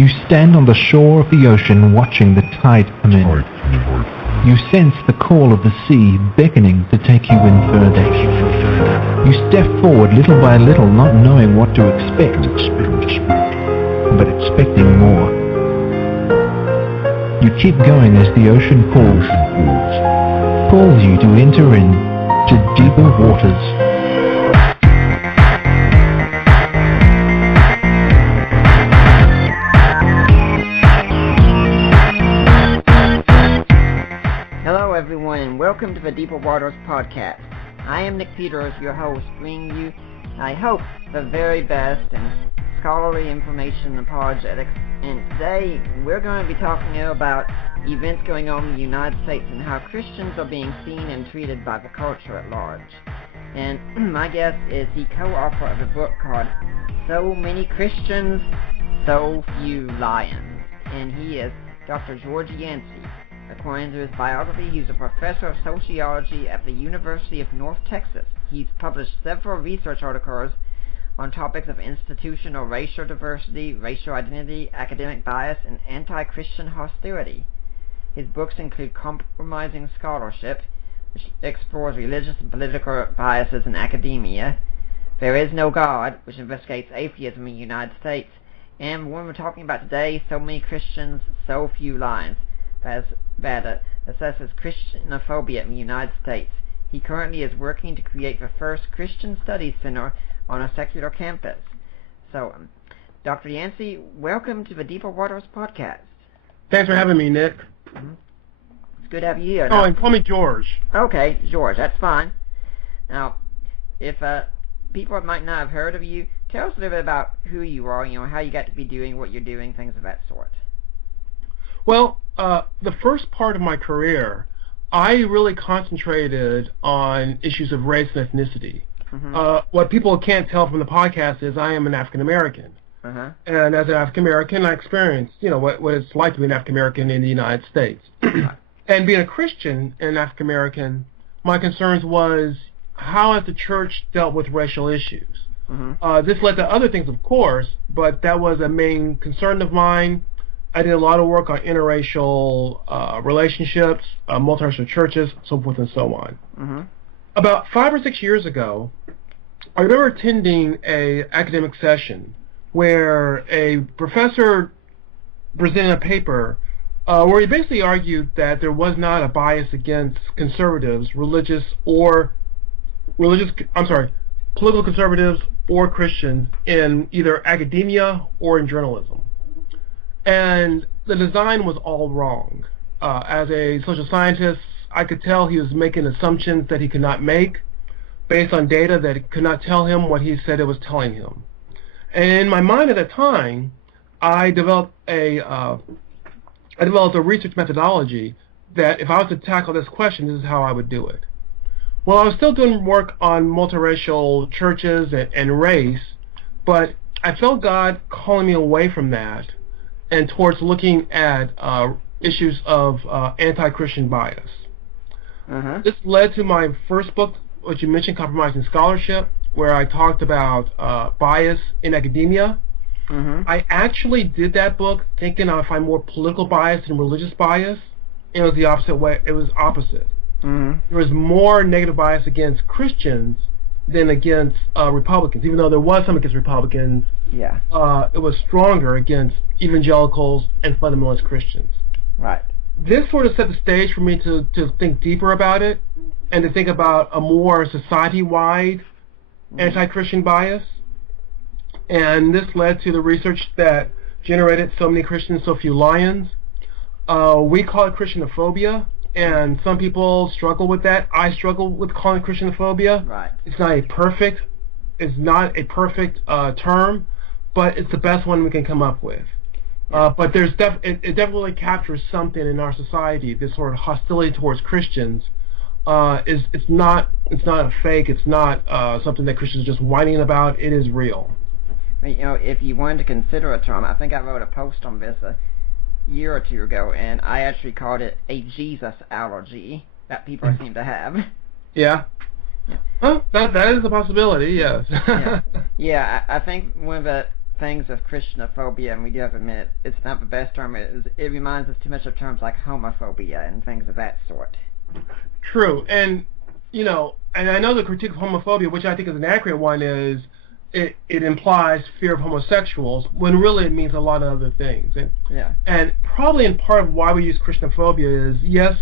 You stand on the shore of the ocean watching the tide come in. You sense the call of the sea beckoning to take you in further. You step forward little by little, not knowing what to expect, but expecting more. You keep going as the ocean pulls you to enter in to deeper waters. Hello everyone, and welcome to the Deeper Waters podcast. I am Nick Peters, your host, bringing you, I hope, the very best in scholarly information and apologetics. And today, we're going to be talking about events going on in the United States and how Christians are being seen and treated by the culture at large. And my guest is the co-author of a book called So Many Christians, So Few Lions. And he is Dr. George Yancey. According to his biography, he's a professor of sociology at the University of North Texas. He's published several research articles on topics of institutional racial diversity, racial identity, academic bias, and anti-Christian hostility. His books include Compromising Scholarship, which explores religious and political biases in academia, There Is No God, which investigates atheism in the United States, and the one we're talking about today, So Many Christians, So Few Lions, that assesses Christianophobia in the United States. He currently is working to create the first Christian Studies Center on a secular campus. So, Dr. Yancey, welcome to the Deeper Waters podcast. Thanks for having me, Nick. Mm-hmm. It's good to have you here. Oh, and call me George. Okay, George, that's fine. Now, if people might not have heard of you, tell us a little bit about who you are, how you got to be doing what you're doing, things of that sort. Well, the first part of my career, I really concentrated on issues of race and ethnicity. Mm-hmm. What people can't tell from the podcast is I am an African American. Uh-huh. And as an African American, I experienced, what it's like to be an African American in the United States. And being a Christian and African American, my concerns was how has the church dealt with racial issues. Mm-hmm. This led to other things, of course, but that was a main concern of mine. I did a lot of work on interracial relationships, multiracial churches, so forth and so on. Mm-hmm. About 5 or 6 years ago, I remember attending an academic session where a professor presented a paper where he basically argued that there was not a bias against conservatives, political conservatives or Christians in either academia or in journalism. And the design was all wrong. As a social scientist, I could tell he was making assumptions that he could not make based on data that could not tell him what he said it was telling him. And in my mind at that time, I developed a research methodology that if I was to tackle this question, this is how I would do it. Well, I was still doing work on multiracial churches and race, but I felt God calling me away from that and towards looking at issues of anti-Christian bias. Uh-huh. This led to my first book, which you mentioned, Compromising Scholarship, where I talked about bias in academia. Uh-huh. I actually did that book thinking I would find more political bias than religious bias. It was the opposite way. It was opposite. Uh-huh. There was more negative bias against Christians than against Republicans, even though there was some against Republicans. Yeah. It was stronger against evangelicals and fundamentalist Christians. Right. This sort of set the stage for me to think deeper about it and to think about a more society-wide anti-Christian bias. And this led to the research that generated So Many Christians, So Few Lions. We call it Christianophobia, and some people struggle with that. I struggle with calling it Christianophobia. Right. It's not a perfect term, but it's the best one we can come up with. But there's it definitely captures something in our society. This sort of hostility towards Christians it's not a fake. It's not something that Christians are just whining about. It is real. If you wanted to consider a term, I think I wrote a post on this a year or two ago, and I actually called it a Jesus allergy that people seem to have. Yeah. Well, that is a possibility. Yes. Yeah. I think one of the things of Christianophobia, and we do have to admit it's not the best term. It reminds us too much of terms like homophobia and things of that sort. True, and and I know the critique of homophobia, which I think is an accurate one, is it implies fear of homosexuals, when really it means a lot of other things. And probably in part of why we use Christianophobia is, yes,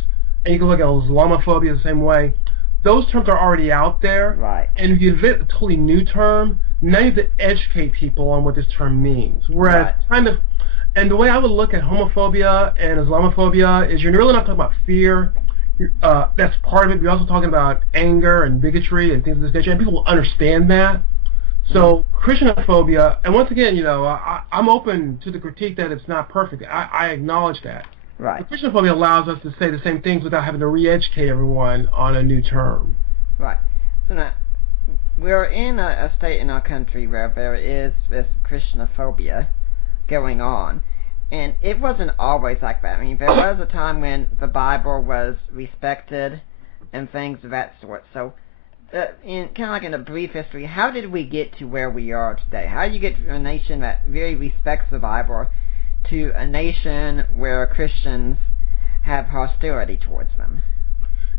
and you can look at Islamophobia the same way, those terms are already out there. Right. And if you invent a totally new term, now you have to educate people on what this term means. Whereas and the way I would look at homophobia and Islamophobia is you're really not talking about fear. That's part of it. You're also talking about anger and bigotry and things of this nature, and people will understand that. So Christianophobia, and once again, I'm open to the critique that it's not perfect. I acknowledge that. Right. But Christianophobia allows us to say the same things without having to re-educate everyone on a new term. Right. So now, we're in a state in our country where there is this Christianophobia going on. And it wasn't always like that. I mean, there was a time when the Bible was respected and things of that sort. So, kind of like in a brief history, how did we get to where we are today? How do you get to a nation that really respects the Bible to a nation where Christians have hostility towards them?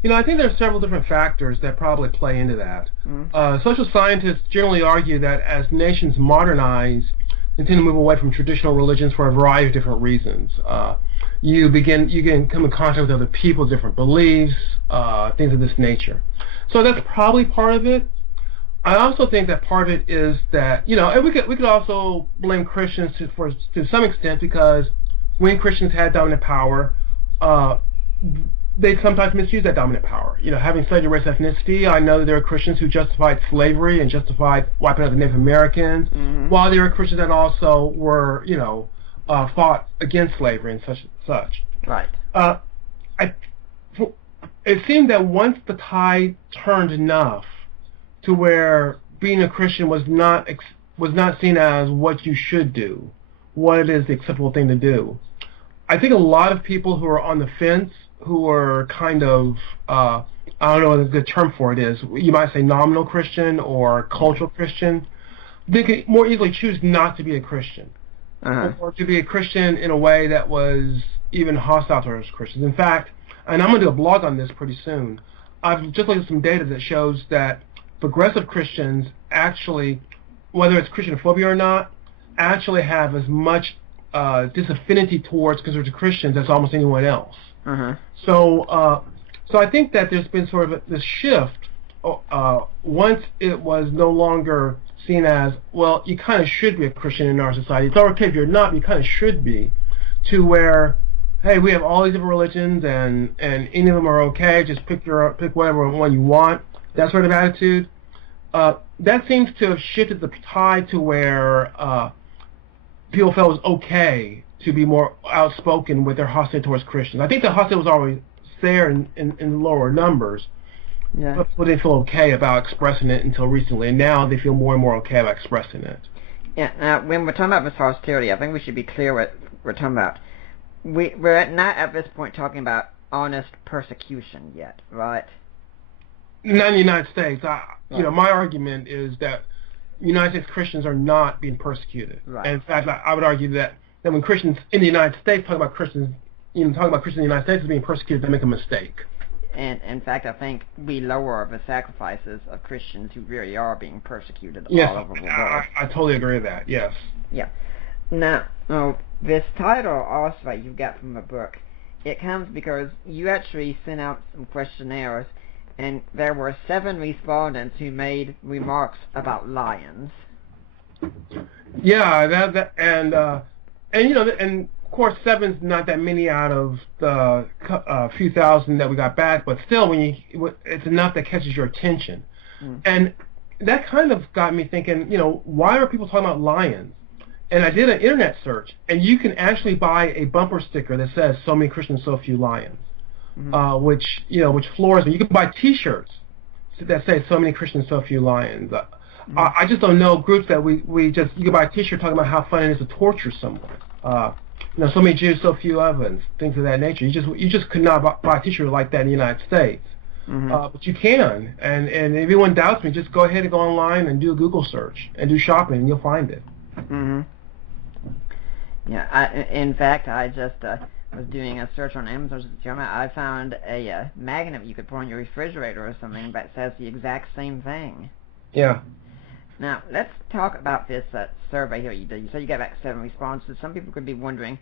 I think there are several different factors that probably play into that. Social scientists generally argue that as nations modernize, they tend to move away from traditional religions for a variety of different reasons. You come in contact with other people, different beliefs, things of this nature. So that's probably part of it. I also think that part of it is that, and we could also blame Christians to some extent, because when Christians had dominant power, they sometimes misuse that dominant power. Having studied race ethnicity, I know that there are Christians who justified slavery and justified wiping out the Native Americans, while there are Christians that also were, fought against slavery and such. Right. It seemed that once the tide turned enough to where being a Christian was not seen as what you should do, what it is the acceptable thing to do. I think a lot of people who are on the fence, who are kind of, I don't know what a good term for it is, you might say nominal Christian or cultural Christian, they could more easily choose not to be a Christian, or to be a Christian in a way that was even hostile towards Christians. In fact, and I'm going to do a blog on this pretty soon, I've just looked at some data that shows that progressive Christians actually, whether it's Christianophobia or not, actually have as much disaffinity towards conservative Christians as almost anyone else. So I think that there's been sort of this shift once it was no longer seen as, well, you kind of should be a Christian in our society. It's okay if you're not, but you kind of should be, to where, hey, we have all these different religions and any of them are okay, just pick whatever one you want, that sort of attitude. That seems to have shifted the tide to where people felt it was okay to be more outspoken with their hostility towards Christians. I think the hostility was always there in lower numbers, but people didn't feel okay about expressing it until recently, and now they feel more and more okay about expressing it. Yeah, now, when we're talking about this hostility, I think we should be clear what we're talking about. We're not at this point talking about honest persecution yet, right? Not in the United States. My argument is that United States Christians are not being persecuted. Right. And in fact, I would argue that when Christians in the United States talk about Christians, talking about Christians in the United States as being persecuted, they make a mistake. And in fact, I think we lower the sacrifices of Christians who really are being persecuted all over the world. I totally agree with that, yes. Yeah. Now, this title also you got from the book, it comes because you actually sent out some questionnaires, and there were 7 respondents who made remarks about lions. Yeah, and of course 7's not that many out of the few thousand that we got back, but still, it's enough that catches your attention. And that kind of got me thinking, why are people talking about lions? And I did an internet search, and you can actually buy a bumper sticker that says "So many Christians, so few lions," which floors me. You can buy T-shirts that say "So many Christians, so few lions." I just don't know groups that you can buy a T-shirt talking about how fun it is to torture someone. So many Jews, so few Evans, things of that nature. You just could not buy a T-shirt like that in the United States. But you can, and if anyone doubts me, just go ahead and go online and do a Google search and do shopping, and you'll find it. Mm-hmm. Yeah, in fact, I just was doing a search on Amazon. I found a magnet you could put on your refrigerator or something that says the exact same thing. Yeah. Now, let's talk about this survey here you did. You said you got back 7 responses. Some people could be wondering,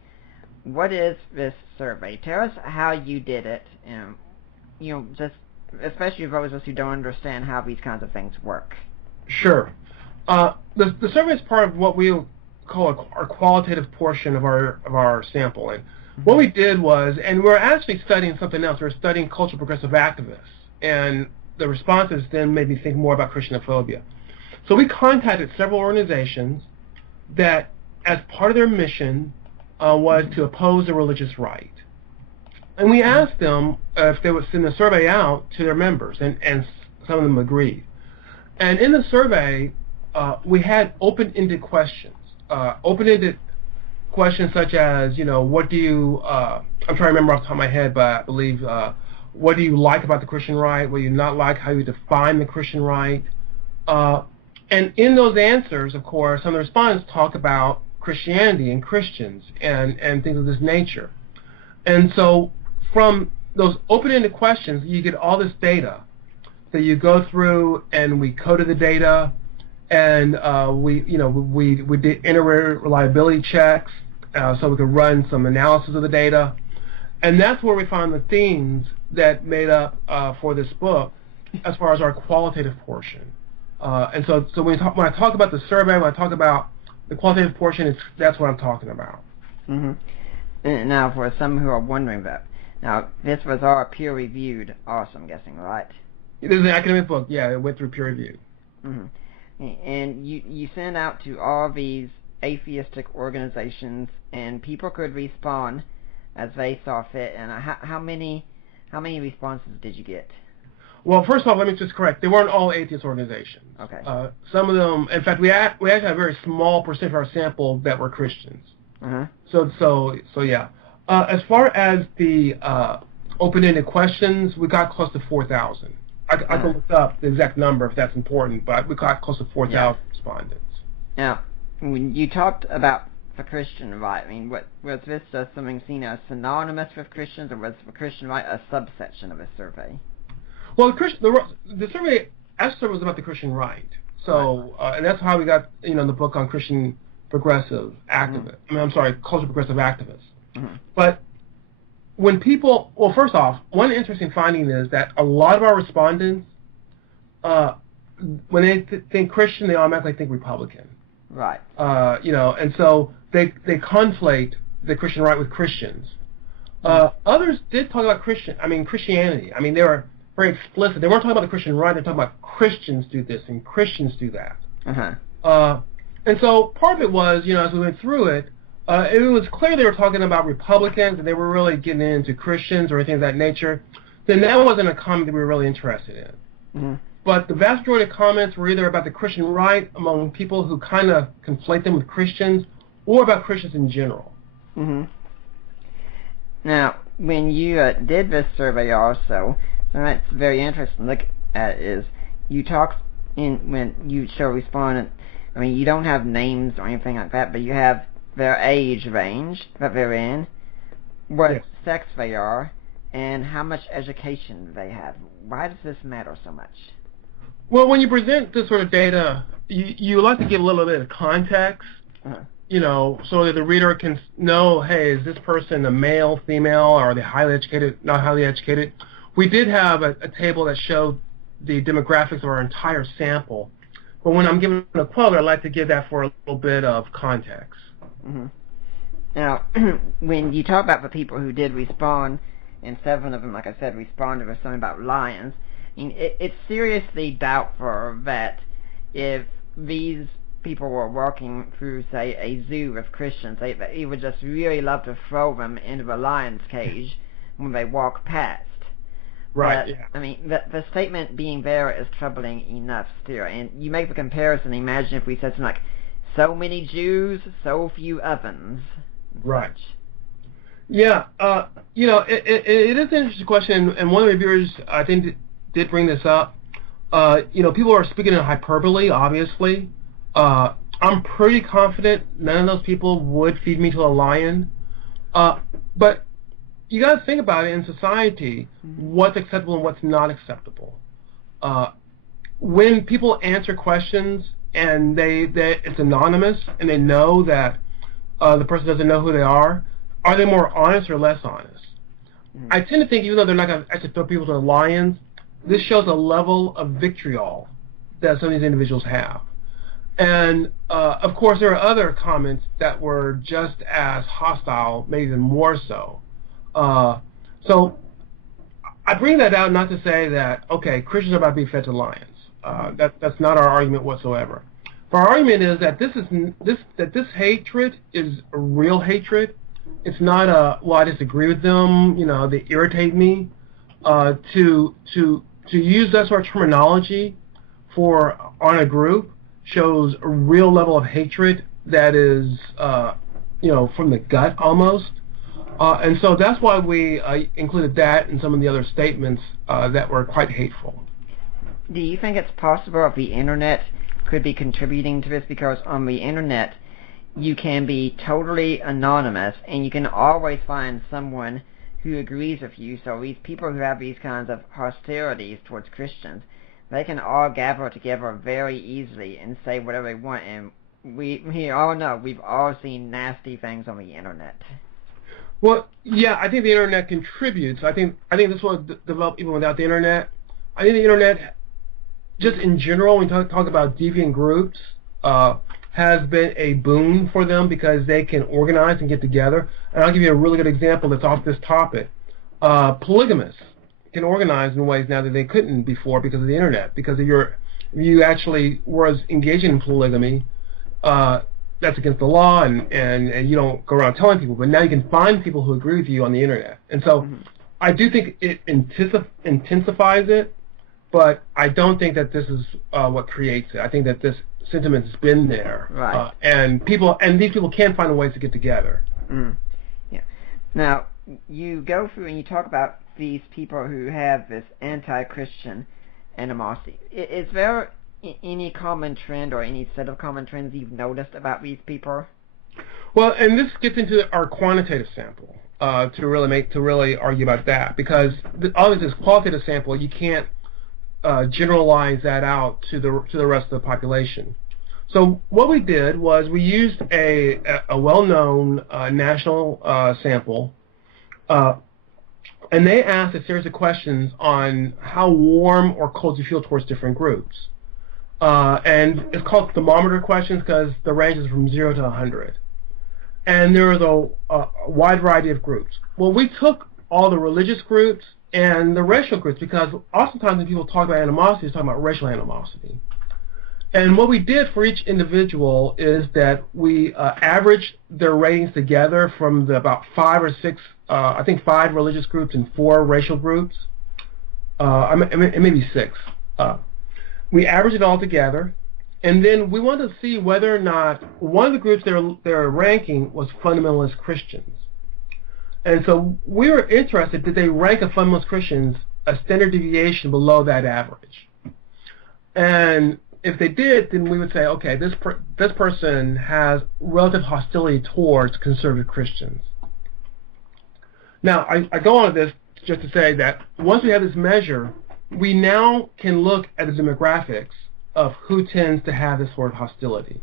what is this survey? Tell us how you did it, and, just especially for those of us who don't understand how these kinds of things work. Sure. The survey is part of what we call our qualitative portion of our sampling. Mm-hmm. What we did was, and we're actually studying something else. We're studying cultural progressive activists, and the responses then made me think more about Christianophobia. So we contacted several organizations that, as part of their mission, was to oppose the religious right. And we asked them if they would send the survey out to their members, and some of them agreed. And in the survey, we had open-ended questions. Open-ended questions such as, what do you, I'm trying to remember off the top of my head, but I believe, what do you like about the Christian right? What do you not like? How you define the Christian right? And in those answers, of course, some of the respondents talk about Christianity and Christians and things of this nature. And so from those open-ended questions, you get all this data that you go through, and we coded the data, and we did inter-reliability checks so we could run some analysis of the data. And that's where we found the themes that made up for this book as far as our qualitative portion. And so when I talk about the survey, when I talk about the qualitative portion, that's what I'm talking about. Mm-hmm. Now, for some who are wondering that, now this was all peer-reviewed, also, I'm guessing, right? It is an academic book, yeah. It went through peer review. Mm-hmm. And you sent out to all these atheistic organizations, and people could respond as they saw fit. And how many responses did you get? Well, first off, let me just correct. They weren't all atheist organizations. Okay. Some of them, in fact, we actually had a very small percent of our sample that were Christians. Uh-huh. So yeah. As far as the open-ended questions, we got close to 4,000. I can look up the exact number if that's important, but we got close to 4,000 respondents. Now, when you talked about the Christian right, I mean, was this something seen as synonymous with Christians, or was the Christian right a subsection of a survey? Well, the survey actually was about the Christian right. So, and that's how we got, the book on Christian progressive activists. Mm-hmm. Cultural progressive activists. Mm-hmm. But when people, well, first off, one interesting finding is that a lot of our respondents, when they think Christian, they automatically think Republican. Right. And so they conflate the Christian right with Christians. Others did talk about Christianity. I mean, they were very explicit. They weren't talking about the Christian right. They're talking about Christians do this and Christians do that. Uh-huh. And so part of it was, as we went through it, it was clear they were talking about Republicans and they were really getting into Christians or anything of that nature. Then that wasn't a comment that we were really interested in. Mm-hmm. But the vast majority of comments were either about the Christian right among people who kind of conflate them with Christians, or about Christians in general. Mm-hmm. Now, when you did this survey also, something that's very interesting to look at is you talked when you show respondent, I mean, you don't have names or anything like that, but you have their age range that they're in, what sex they are, and how much education they have. Why does this matter so much? Well, when you present this sort of data, you like to give a little bit of context, so that the reader can know, hey, is this person a male, female, are they highly educated, not highly educated? We did have a table that showed the demographics of our entire sample, but when I'm giving a quote, I like to give that for a little bit of context. Mm-hmm. Now, when you talk about the people who did respond, and 7 of them, like I said, responded with something about lions, I mean, it's seriously doubtful that if these people were walking through, say, a zoo with Christians, they would just really love to throw them into the lion's cage when they walk past. Right. But, yeah. I mean, the statement being there is troubling enough still. And you make the comparison, imagine if we said something like, so many Jews, so few ovens. Right. Yeah. It is an interesting question, and one of the reviewers, I think, did bring this up. People are speaking in hyperbole, obviously. I'm pretty confident none of those people would feed me to a lion. But you got to think about it in society, what's acceptable and what's not acceptable. When people answer questions and it's anonymous and they know that the person doesn't know who they are they more honest or less honest? I tend to think even though they're not going to actually throw people to the lions, this shows a level of vitriol that some of these individuals have. And, of course, there are other comments that were just as hostile, maybe even more so. So I bring that out not to say that, okay, Christians are about to be fed to lions. That's not our argument whatsoever. But our argument is that this hatred is a real hatred. It's not well, I disagree with them, they irritate me. To use that sort of terminology on a group shows a real level of hatred that is, from the gut almost. And so that's why we included that in some of the other statements that were quite hateful. Do you think it's possible if the internet could be contributing to this? Because on the internet, you can be totally anonymous, and you can always find someone who agrees with you. So these people who have these kinds of hostilities towards Christians, they can all gather together very easily and say whatever they want. And we all know, we've all seen nasty things on the internet. Well, yeah, I think the internet contributes. I think this will develop even without the internet. I think the internet, just in general, when we talk about deviant groups, has been a boon for them because they can organize and get together. And I'll give you a really good example that's off this topic. Polygamists can organize in ways now that they couldn't before because of the internet. Because if you actually was engaging in polygamy, that's against the law, and you don't go around telling people. But now you can find people who agree with you on the internet. And so I do think it intensifies it, but I don't think that this is what creates it. I think that this sentiment has been there, right. And these people can find ways to get together. Yeah. Now you go through and you talk about these people who have this anti-Christian animosity. Is there any common trend or any set of common trends you've noticed about these people? Well, and this gets into our quantitative sample to really argue about that, because obviously this qualitative sample, you can't generalize that out to the rest of the population. So what we did was we used a well-known national sample, and they asked a series of questions on how warm or cold you feel towards different groups. And it's called thermometer questions because the range is from 0 to 100. And there was a wide variety of groups. Well, we took all the religious groups and the racial groups, because oftentimes when people talk about animosity, they're talking about racial animosity. And what we did for each individual is that we averaged their ratings together from about 5 or 6, I think 5 religious groups and 4 racial groups, maybe 6. We averaged it all together, and then we wanted to see whether or not one of the groups they're ranking was fundamentalist Christians. And so we were interested, did they rank a fundamentalist Christians a standard deviation below that average? And if they did, then we would say, okay, this person has relative hostility towards conservative Christians. Now, I go on to this just to say that once we have this measure, we now can look at the demographics of who tends to have this sort of hostility.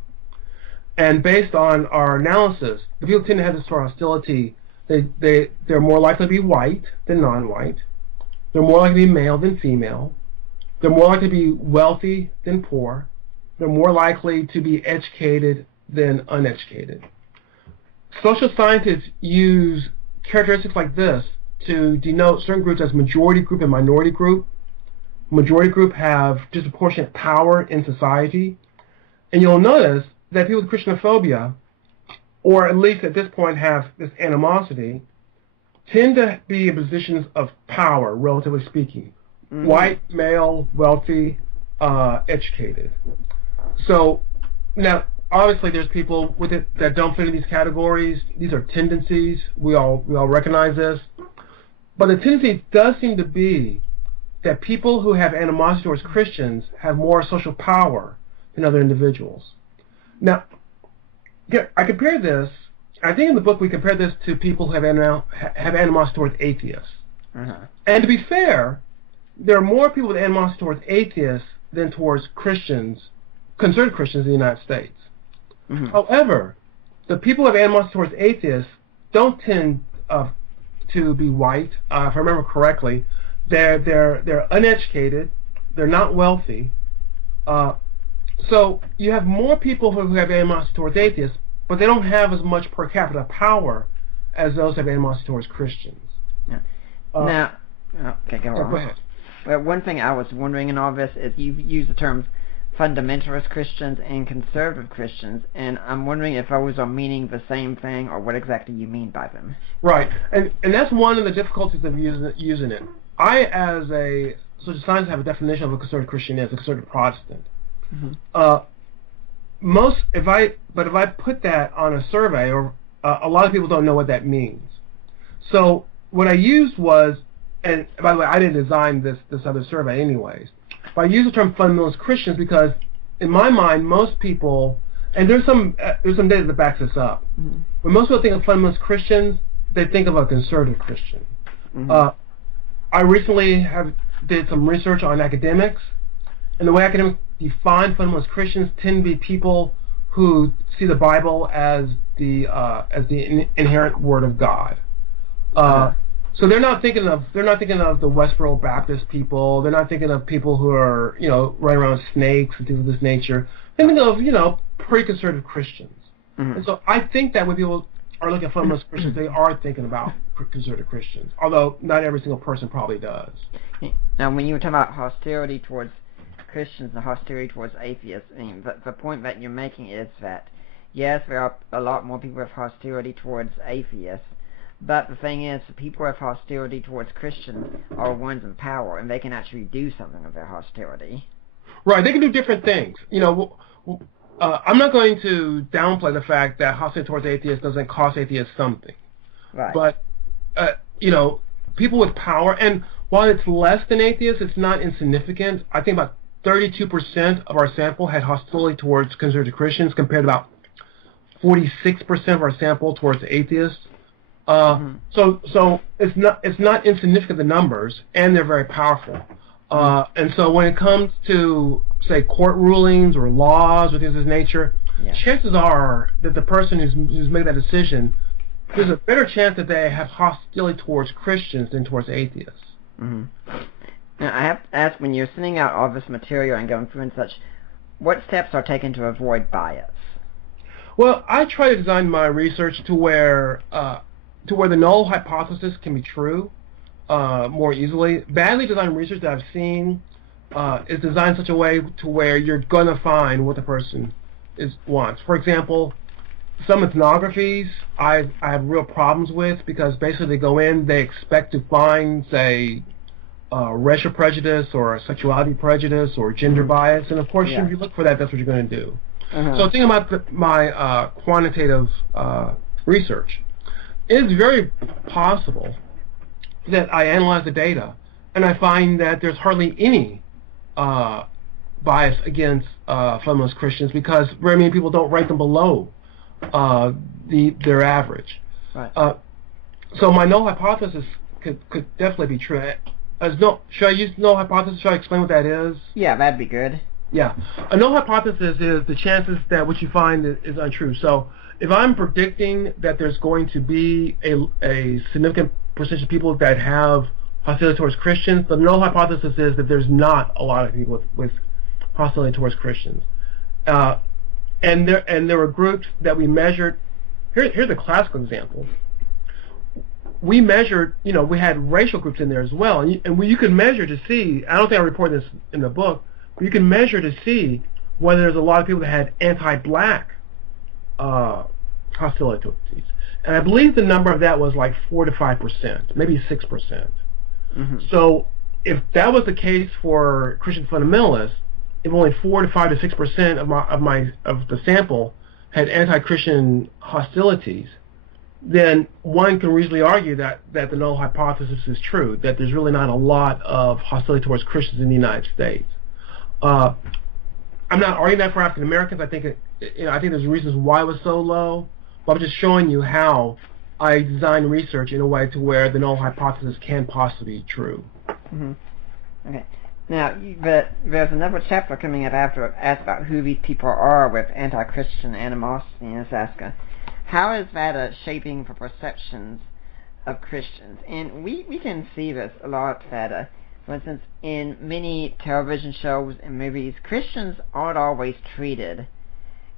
And based on our analysis, the people who tend to have this sort of hostility, they're more likely to be white than non-white. They're more likely to be male than female. They're more likely to be wealthy than poor. They're more likely to be educated than uneducated. Social scientists use characteristics like this to denote certain groups as majority group and minority group. Majority group have disproportionate power in society. And you'll notice that people with Christianophobia, or at least at this point have this animosity, tend to be in positions of power, relatively speaking. White, male, wealthy, educated. So now, obviously, there's people with it that don't fit in these categories. These are tendencies. We all recognize this. But the tendency does seem to be that people who have animosity towards Christians have more social power than other individuals. Now, I compare this. I think in the book we compare this to people who have animosity towards atheists. And to be fair, there are more people with animosity towards atheists than towards Christians, conservative Christians in the United States. However, the people who have animosity towards atheists don't tend to be white. If I remember correctly, they're uneducated. They're not wealthy. So you have more people who have animosity towards atheists, but they don't have as much per capita power as those who have animosity towards Christians. Now, okay, go on. Go ahead. Well, one thing I was wondering in all this is you've used the terms fundamentalist Christians and conservative Christians, and I'm wondering if those are meaning the same thing or what exactly you mean by them. Right, and that's one of the difficulties of using it. I, as a social scientist, have a definition of what a conservative Christian is, a conservative Protestant. If I put that on a survey, or a lot of people don't know what that means. So what I used was, and by the way, I didn't design this other survey anyways, but I used the term fundamentalist Christians because, in my mind, most people, and there's some data that backs this up. When most people think of fundamentalist Christians, they think of a conservative Christian. I recently did some research on academics, and the way academics define fundamentalist Christians tend to be people who see the Bible as the inherent Word of God. So they're not thinking of the Westboro Baptist people. They're not thinking of people who are running around with snakes and things of this nature. They're thinking of pre-conservative Christians. And so I think that when people are looking at fundamentalist Christians, they are thinking about conservative Christians, although not every single person probably does. Now, when you were talking about hostility towards Christians and hostility towards atheists, I mean, the point that you're making is that, yes, there are a lot more people with hostility towards atheists, but the thing is, the people who have hostility towards Christians are ones in power, and they can actually do something with their hostility. Right, they can do different things. I'm not going to downplay the fact that hostility towards atheists doesn't cost atheists something. Right. But, people with power, and while it's less than atheists, it's not insignificant. I think about 32% of our sample had hostility towards conservative Christians compared to about 46% of our sample towards atheists. So it's not insignificant, the numbers, and they're very powerful. And so when it comes to, say, court rulings or laws or things of this nature, chances are that the person who's made that decision, there's a better chance that they have hostility towards Christians than towards atheists. Now, I have to ask, when you're sending out all this material and going through and such, what steps are taken to avoid bias? Well, I try to design my research to where the null hypothesis can be true more easily. Badly designed research that I've seen is designed in such a way to where you're going to find what the person wants. For example, some ethnographies I have real problems with because basically they go in, they expect to find, say, racial prejudice or sexuality prejudice or gender bias, and of course if you look for that, that's what you're going to do. So thinking about my quantitative research, it is very possible that I analyze the data and I find that there's hardly any bias against fundamentalist Christians because very many people don't rank them below their average. Right. So my null hypothesis could definitely be true. Should I use null hypothesis? Should I explain what that is? Yeah, that'd be good. Yeah. A null hypothesis is the chances that what you find is untrue. So if I'm predicting that there's going to be a significant percentage of people that have hostility towards Christians, the null hypothesis is that there's not a lot of people with hostility towards Christians. And there were groups that we measured. Here's a classical example. We measured, we had racial groups in there as well, and you could measure to see, I don't think I reported this in the book, but you can measure to see whether there's a lot of people that had anti-black hostility towards these. And I believe the number of that was like 4 to 5%, maybe 6%. So if that was the case for Christian fundamentalists, if only 4 to 5 to 6% of the sample had anti-Christian hostilities, then one can reasonably argue that the null hypothesis is true, that there's really not a lot of hostility towards Christians in the United States. I'm not arguing that for African Americans. I think I think there's reasons why it was so low, but I'm just showing you how I designed research in a way to where the null hypothesis can possibly be true. Mm-hmm. Okay. Now, but there's another chapter coming up after it asks about who these people are with anti-Christian animosity in Alaska. How is that shaping the perceptions of Christians? And we can see this a lot better. For instance, in many television shows and movies, Christians aren't always treated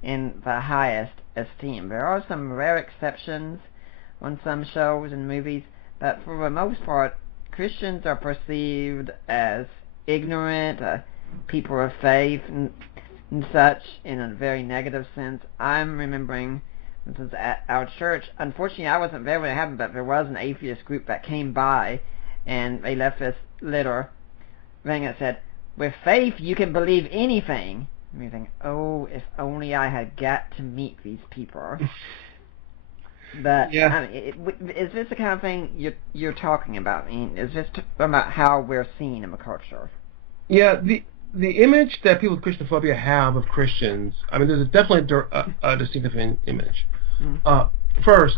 in the highest esteem. There are some rare exceptions on some shows and movies, but for the most part, Christians are perceived as ignorant, people of faith, and such, in a very negative sense. I'm remembering, this was at our church. Unfortunately, I wasn't there when it happened, but there was an atheist group that came by, and they left this little thing that said, "With faith, you can believe anything." And you think, oh, if only I had got to meet these people. But yeah. I mean, is this the kind of thing you're talking about? I mean, is this about how we're seen in the culture? Yeah, the image that people with Christianophobia have of Christians, I mean, there's definitely a distinctive image. Mm-hmm. First,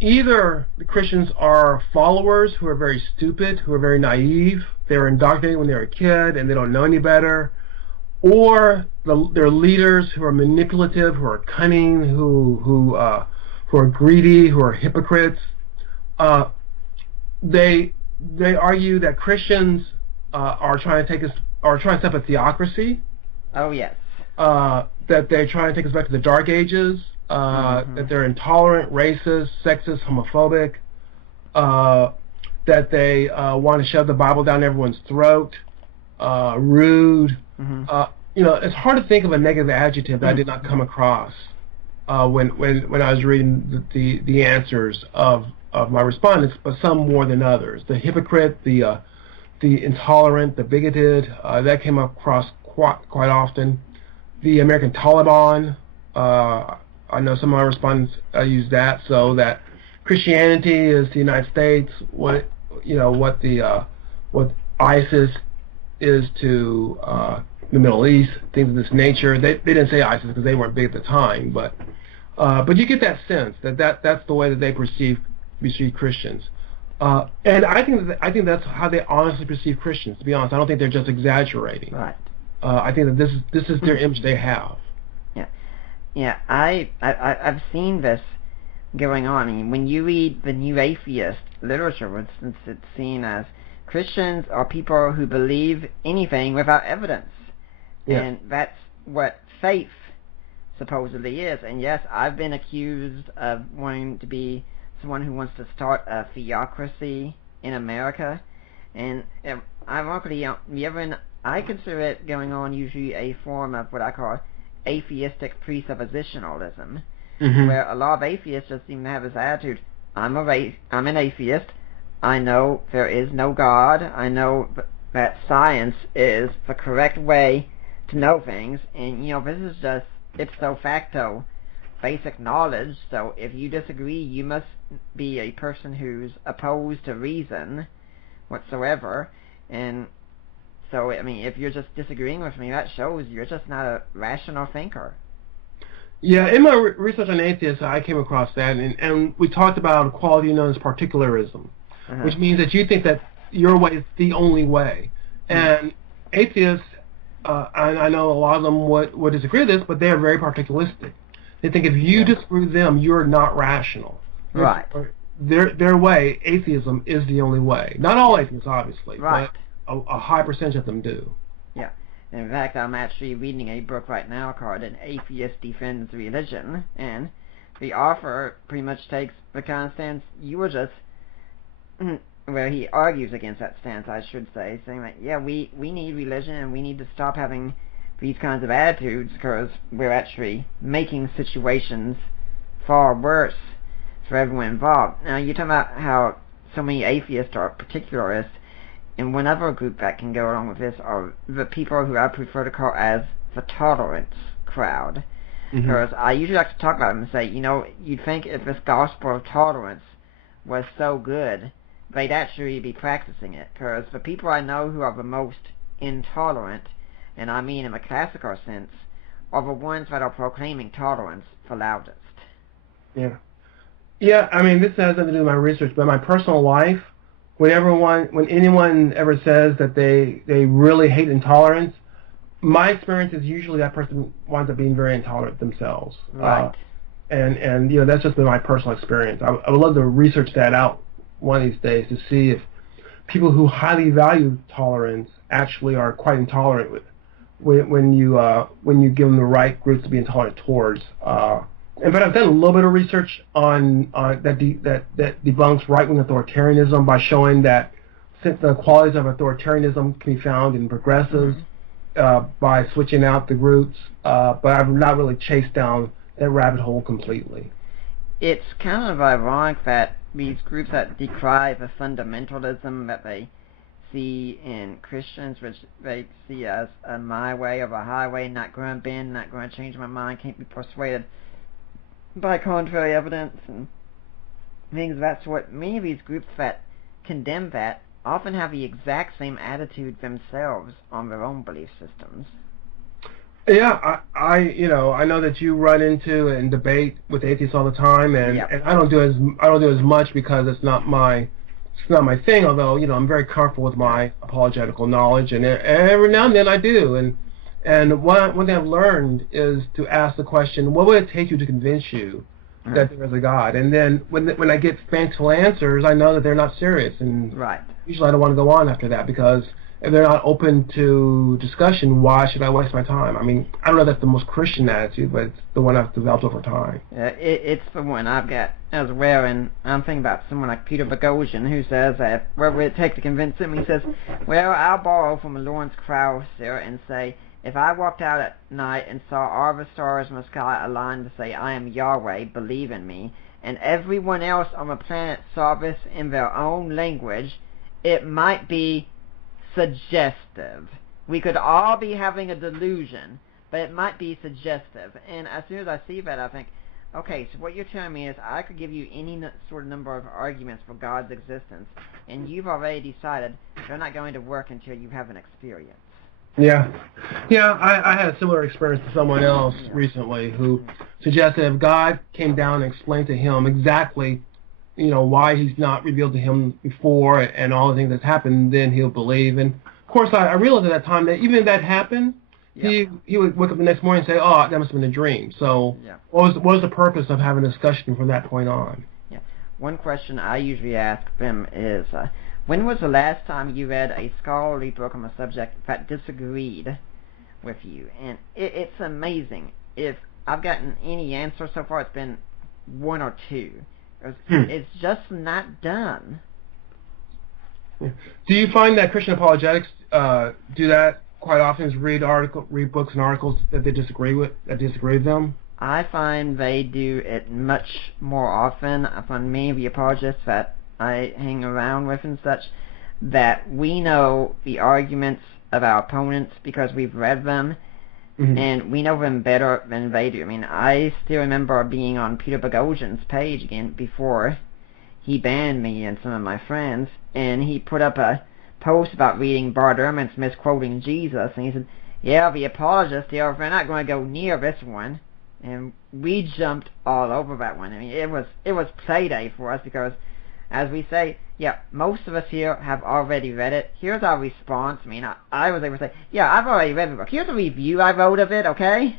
either the Christians are followers who are very stupid, who are very naive, they were indoctrinated when they were a kid and they don't know any better, or they're leaders who are manipulative, who are cunning, who are greedy, who are hypocrites. They argue that Christians are trying to set up a theocracy. Oh yes. That they're trying to take us back to the Dark Ages. That they're intolerant, racist, sexist, homophobic. That they want to shove the Bible down everyone's throat. Rude. Mm-hmm. It's hard to think of a negative adjective that I did not come across when I was reading the answers of my respondents, but some more than others. The hypocrite, the intolerant, the bigoted, that came across quite often. The American Taliban, I know some of my respondents use that, so that Christianity is the United States, what ISIS is to the Middle East, things of this nature. They didn't say ISIS because they weren't big at the time, but you get that sense that's the way that they perceive Christians. And I think that's how they honestly perceive Christians. To be honest, I don't think they're just exaggerating. Right. I think that this is their image they have. Yeah. I've seen this going on. I mean, when you read the New Atheist literature, for instance, it's seen as Christians are people who believe anything without evidence, and that's what faith supposedly is. And yes, I've been accused of wanting to be someone who wants to start a theocracy in America, and ironically, I consider it going on usually a form of what I call atheistic presuppositionalism, where a lot of atheists just seem to have this attitude: I'm an atheist. I know there is no God. I know that science is the correct way to know things, and this is just ipso facto basic knowledge. So if you disagree, you must be a person who's opposed to reason whatsoever. And so, I mean, if you're just disagreeing with me, that shows you're just not a rational thinker. Yeah, in my research on atheists, I came across that, and we talked about a quality known as particularism, which means that you think that your way is the only way. And atheists, and I know a lot of them would disagree with this, but they are very particularistic. They think if you disagree with them, you're not rational. Right. Their way, atheism, is the only way. Not all atheists, obviously, right, but a high percentage of them do. Yeah. In fact, I'm actually reading a book right now called An Atheist Defends Religion, and the author pretty much takes the kind of stance you were just, where he argues against that stance, I should say, saying that, yeah, we need religion and we need to stop having these kinds of attitudes because we're actually making situations far worse for everyone involved. Now, you're talking about how so many atheists are particularists, and one other group that can go along with this are the people who I prefer to call as the tolerance crowd. Because I usually like to talk about them and say, you'd think if this gospel of tolerance was so good, they'd actually be practicing it. Because the people I know who are the most intolerant, and I mean in the classical sense, are the ones that are proclaiming tolerance the loudest. Yeah. Yeah, I mean, this has nothing to do with my research, but my personal life, when anyone ever says that they really hate intolerance, my experience is usually that person winds up being very intolerant themselves. Right. And that's just been my personal experience. I would love to research that out one of these days to see if people who highly value tolerance actually are quite intolerant when you give them the right groups to be intolerant towards. But I've done a little bit of research on that debunks right-wing authoritarianism by showing that the qualities of authoritarianism can be found in progressives by switching out the groups. But I've not really chased down that rabbit hole completely. It's kind of ironic that these groups that decry the fundamentalism that they see in Christians, which they see as a my way or a highway, not going to bend, not going to change my mind, can't be persuaded by contrary evidence and things of that sort. Many of these groups that condemn that often have the exact same attitude themselves on their own belief systems. Yeah, I know that you run into and debate with atheists all the time, and I don't do as much because it's not my thing. Although I'm very comfortable with my apologetical knowledge, and every now and then I do. And one thing I've learned is to ask the question, what would it take you to convince you that there is a God? And then when I get fanciful answers, I know that they're not serious, and usually I don't want to go on after that, because if they're not open to discussion, why should I waste my time? I mean, I don't know if that's the most Christian attitude, but it's the one I've developed over time. It's the one I've got as well, and I'm thinking about someone like Peter Boghossian, who says that what would it take to convince him? He says, well, I'll borrow from Lawrence Krauss here and say, if I walked out at night and saw all the stars in the sky aligned to say, I am Yahweh, believe in me, and everyone else on the planet saw this in their own language, it might be suggestive. We could all be having a delusion, but it might be suggestive. And as soon as I see that, I think, okay, so what you're telling me is I could give you any sort of number of arguments for God's existence, and you've already decided they're not going to work until you have an experience. Yeah, I had a similar experience to someone else recently who suggested if God came down and explained to him exactly why he's not revealed to him before and all the things that's happened, then he'll believe. And of course, I realized at that time that even if that happened, he would wake up the next morning and say, oh, that must have been a dream. So what was the purpose of having a discussion from that point on? Yeah. One question I usually ask them is, when was the last time you read a scholarly book on a subject that disagreed with you? And it's amazing. If I've gotten any answer so far, it's been one or two. It's just not done. Yeah. Do you find that Christian apologetics do that quite often? Is read books and articles that they disagree with them? I find they do it much more often. I find many of the apologists that I hang around with and such, that we know the arguments of our opponents because we've read them, and we know them better than they do. I mean, I still remember being on Peter Boghossian's page again before he banned me and some of my friends, and he put up a post about reading Bart Ehrman's misquoting Jesus, and he said, yeah, the apologists here, they're not going to go near this one. And we jumped all over that one. I mean, it was payday for us because, as we say, most of us here have already read it. Here's our response. I mean, I was able to say, I've already read the book. Here's a review I wrote of it, okay?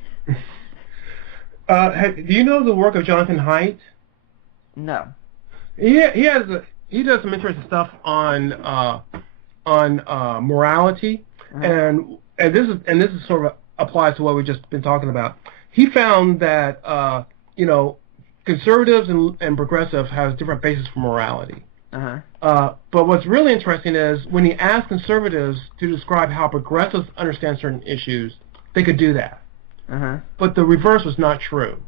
Do you know the work of Jonathan Haidt? No. He does some interesting stuff on morality, and this is sort of applies to what we've just been talking about. He found that conservatives and progressives have different bases for morality. But what's really interesting is when he asked conservatives to describe how progressives understand certain issues, they could do that. But the reverse was not true.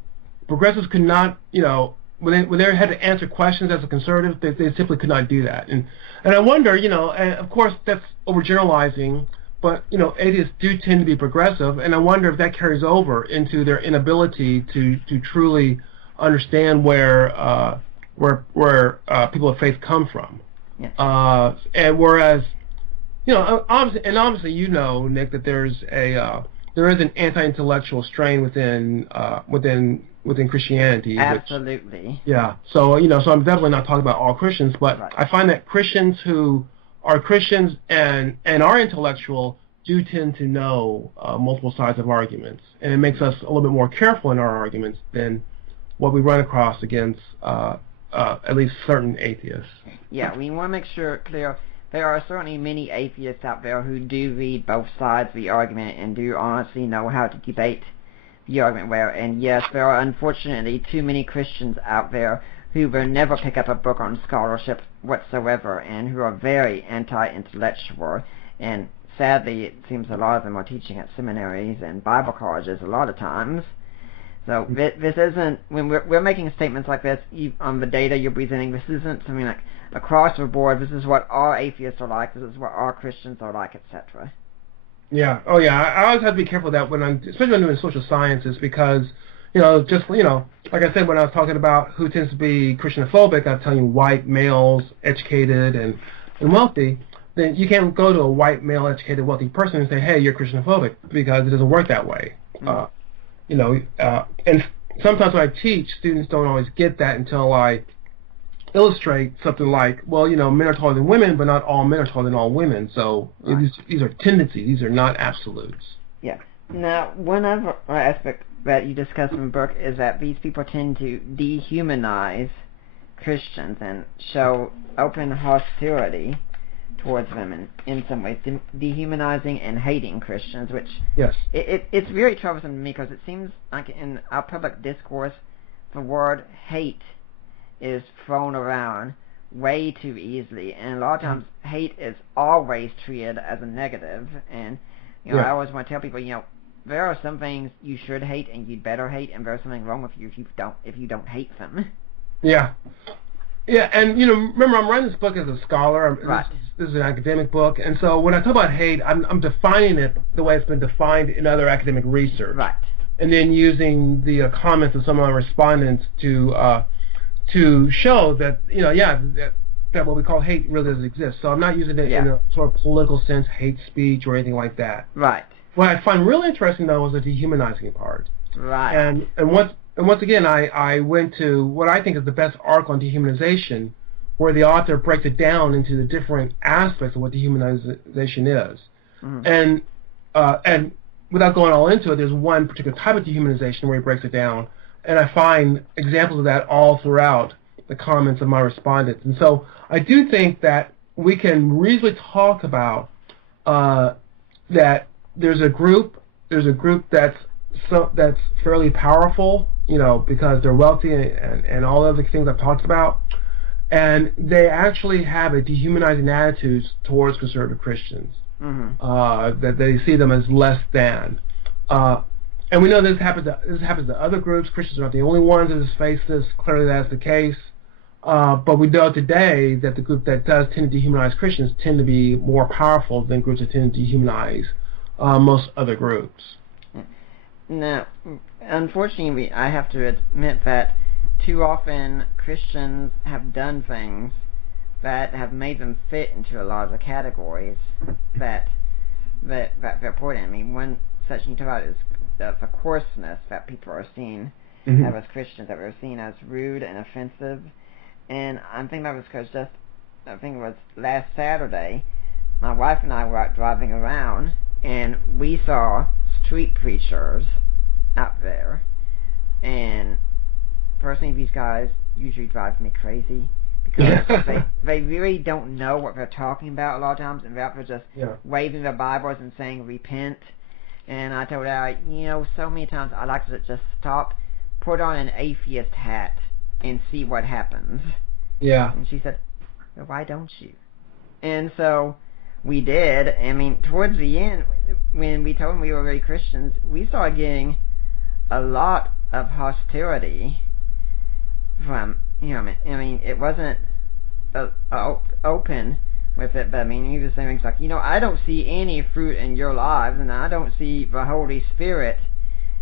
Progressives could not, when they had to answer questions as a conservative, they simply could not do that. And I wonder, and of course that's overgeneralizing, but atheists do tend to be progressive, and I wonder if that carries over into their inability to truly understand where people of faith come from. And whereas, obviously, Nick, that there's there is an anti-intellectual strain within Christianity. Absolutely. So so I'm definitely not talking about all Christians, but right. I find that Christians who are Christians and are intellectual do tend to know multiple sides of arguments, and it makes us a little bit more careful in our arguments than what we run across against at least certain atheists. Yeah, we want to make sure clear. There are certainly many atheists out there who do read both sides of the argument and do honestly know how to debate the argument well. And yes, there are unfortunately too many Christians out there who will never pick up a book on scholarship whatsoever and who are very anti-intellectual. And sadly, it seems a lot of them are teaching at seminaries and Bible colleges a lot of times. So this isn't, when we're making statements like this on the data you're presenting, this isn't something like across the board, this is what all atheists are like, this is what all Christians are like, etc. Yeah, I always have to be careful of that especially when I'm doing social sciences, because, like I said, when I was talking about who tends to be Christianophobic, I'm telling you white males, educated and wealthy, then you can't go to a white male, educated, wealthy person and say, hey, you're Christianophobic, because it doesn't work that way. And sometimes when I teach, students don't always get that until I illustrate something like, well, men are taller than women, but not all men are taller than all women. So these are tendencies; these are not absolutes. Yeah. Now, one other aspect that you discuss in the book is that these people tend to dehumanize Christians and show open hostility towards them in some ways, dehumanizing and hating Christians, which it's very troublesome to me, because it seems like in our public discourse the word hate is thrown around way too easily, and a lot of times hate is always treated as a negative. And I always want to tell people, there are some things you should hate and you'd better hate, and there's something wrong with you if you don't hate them. Yeah, and remember, I'm writing this book as a scholar. Right. This is an academic book, and so when I talk about hate, I'm defining it the way it's been defined in other academic research. Right. And then using the comments of some of my respondents to show that that what we call hate really doesn't exist. So I'm not using it in a sort of political sense, hate speech or anything like that. Right. What I find really interesting though is the dehumanizing part. Right. And once again, I went to what I think is the best article on dehumanization, where the author breaks it down into the different aspects of what dehumanization is. And without going all into it, there's one particular type of dehumanization where he breaks it down, and I find examples of that all throughout the comments of my respondents. And so I do think that we can reasonably talk about that there's a group that's fairly powerful, because they're wealthy and all other things I've talked about, and they actually have a dehumanizing attitude towards conservative Christians, that they see them as less than. And we know this happens to other groups. Christians are not the only ones that face this. Clearly that's the case. But we know today that the group that does tend to dehumanize Christians tend to be more powerful than groups that tend to dehumanize most other groups. Now, unfortunately, I have to admit that too often Christians have done things that have made them fit into a lot of the categories that they're put in. I mean, one such you talk about is the coarseness that people are seen as Christians, that we're seen as rude and offensive. And I'm thinking about this because I think it was last Saturday, my wife and I were out driving around, and we saw street preachers out there, and personally these guys usually drive me crazy, because they really don't know what they're talking about a lot of times, and they're out there just waving their Bibles and saying repent. And I told her, so many times I like to just stop, put on an atheist hat, and see what happens. Yeah. And she said, well, why don't you? And so we did. I mean, towards the end, when we told them we were really Christians, we started getting a lot of hostility from, it wasn't open with it, but I mean, he was saying things like, I don't see any fruit in your lives, and I don't see the Holy Spirit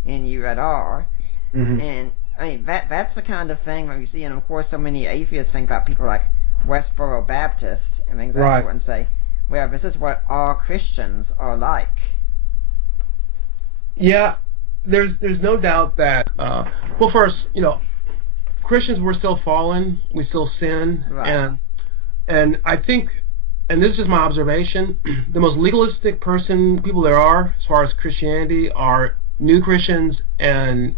in you at all. And I mean, that's the kind of thing that we see, and of course so many atheists think about people like Westboro Baptist and things like that, and say, well, this is what all Christians are like. Yeah, there's no doubt that. Well, first, Christians, we're still fallen. We still sin, right. and I think, and this is my observation, the most legalistic people there are as far as Christianity are new Christians and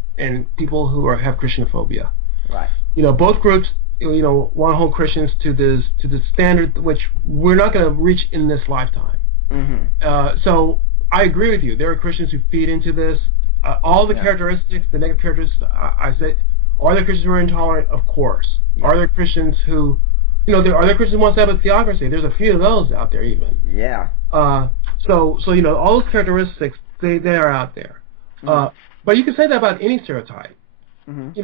people who have Christianophobia. Right. Both groups, want to hold Christians to the standard which we're not going to reach in this lifetime. Mm-hmm. So I agree with you. There are Christians who feed into this. All the characteristics, the negative characteristics, I say, are there Christians who are intolerant? Of course. Yeah. Are there Christians who, are there Christians who want to have a theocracy? There's a few of those out there even. Yeah. So all those characteristics, they are out there. Mm-hmm. But you can say that about any stereotype. Mm-hmm.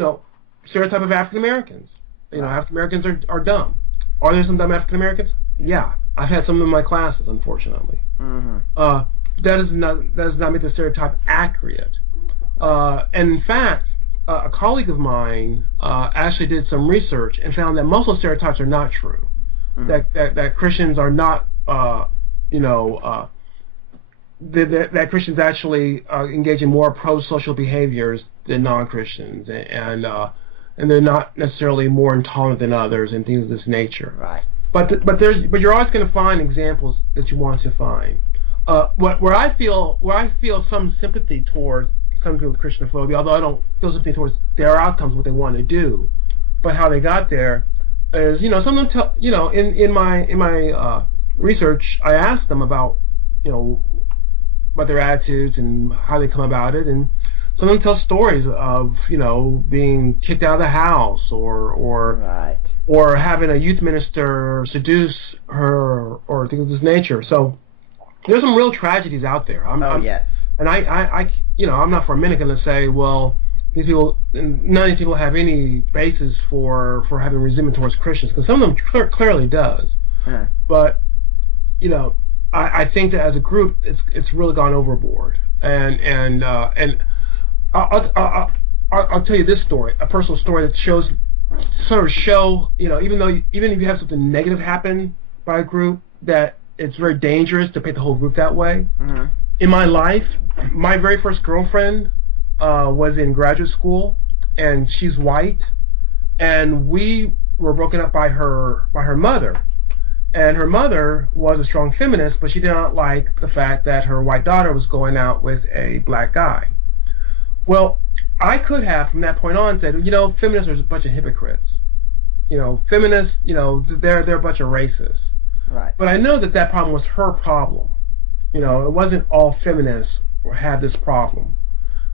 Stereotype of African Americans. African Americans are dumb. Are there some dumb African Americans? Yeah, I've had some in my classes, unfortunately. Mm-hmm. That does not make the stereotype accurate. And in fact, a colleague of mine actually did some research and found that most of the stereotypes are not true. Mm-hmm. That Christians are not, that Christians actually engage in more pro-social behaviors than non-Christians, and they're not necessarily more intolerant than others and things of this nature. Right. But you're always going to find examples that you want to find. Where I feel some sympathy toward some people with Christianophobia, although I don't feel sympathy towards their outcomes, what they want to do, but how they got there is, some of them in my research, I asked them about about their attitudes and how they come about it, and some of them tell stories of being kicked out of the house or right. or having a youth minister seduce her or things of this nature. So there's some real tragedies out there. Yes. And I'm not for a minute going to say, well, none of these people have any basis for having resentment towards Christians, because some of them clearly does. Huh. But I think that as a group, it's really gone overboard. And I'll tell you this story, a personal story that show, even if you have something negative happen by a group, that it's very dangerous to paint the whole group that way. Mm-hmm. In my life, my very first girlfriend was in graduate school, and she's white, and we were broken up by her mother. And her mother was a strong feminist, but she did not like the fact that her white daughter was going out with a black guy. Well, I could have, from that point on, said, feminists are a bunch of hypocrites. Feminists, they're a bunch of racists. Right. But I know that problem was her problem. It wasn't all feminists who had this problem.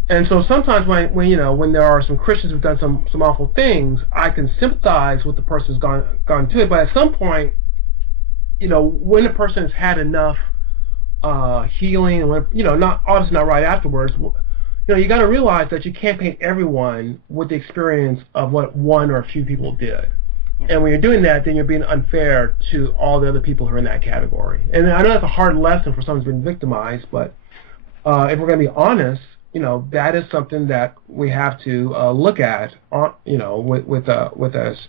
And so sometimes when there are some Christians who've done some awful things, I can sympathize with the person who's gone to it. But at some point, when the person has had enough healing, and when, obviously not right afterwards, you got to realize that you can't paint everyone with the experience of what one or a few people did. Yeah. And when you're doing that, then you're being unfair to all the other people who are in that category. And I know that's a hard lesson for someone who's been victimized, but if we're going to be honest, that is something that we have to look at, with us,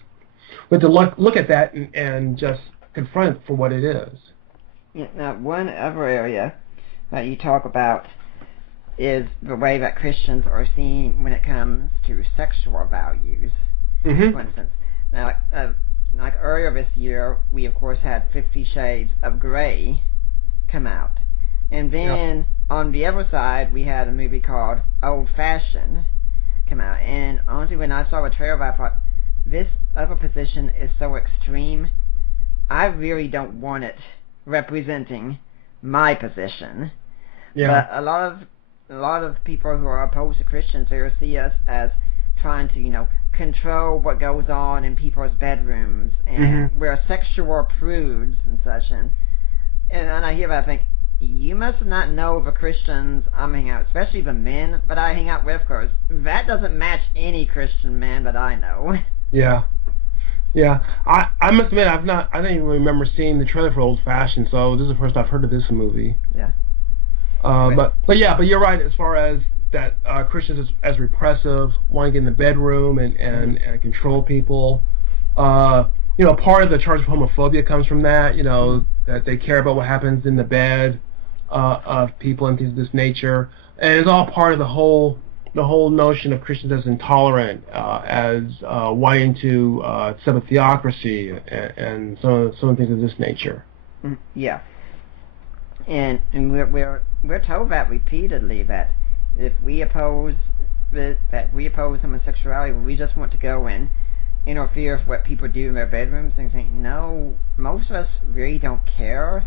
look at that and just confront it for what it is. Yeah, now, one other area that you talk about is the way that Christians are seen when it comes to sexual values. Mm-hmm. For instance, now, like earlier this year, we of course had 50 Shades of Grey come out, and then on the other side, we had a movie called Old Fashioned come out. And honestly, when I saw the trailer, I thought, this other position is so extreme. I really don't want it representing my position. Yeah. But a lot of people who are opposed to Christians, they see us as trying to, control what goes on in people's bedrooms, and mm-hmm. we're sexual prudes and such. And I hear that, I think, you must not know the Christians I'm hanging out, especially the men that I hang out with, because that doesn't match any Christian man that I know. Yeah. Yeah, I must admit, I didn't even remember seeing the trailer for Old Fashioned, so this is the first I've heard of this movie. Yeah. But you're right as far as that Christians as repressive, wanting to get in the bedroom and control people. Part of the charge of homophobia comes from that. That they care about what happens in the bed. of people and things of this nature, and it's all part of the whole notion of Christians as intolerant, as wanting to set up theocracy, and some of things of this nature. Yeah, and we're told that repeatedly, that if we oppose homosexuality, we just want to go and interfere with what people do in their bedrooms, and think, no, most of us really don't care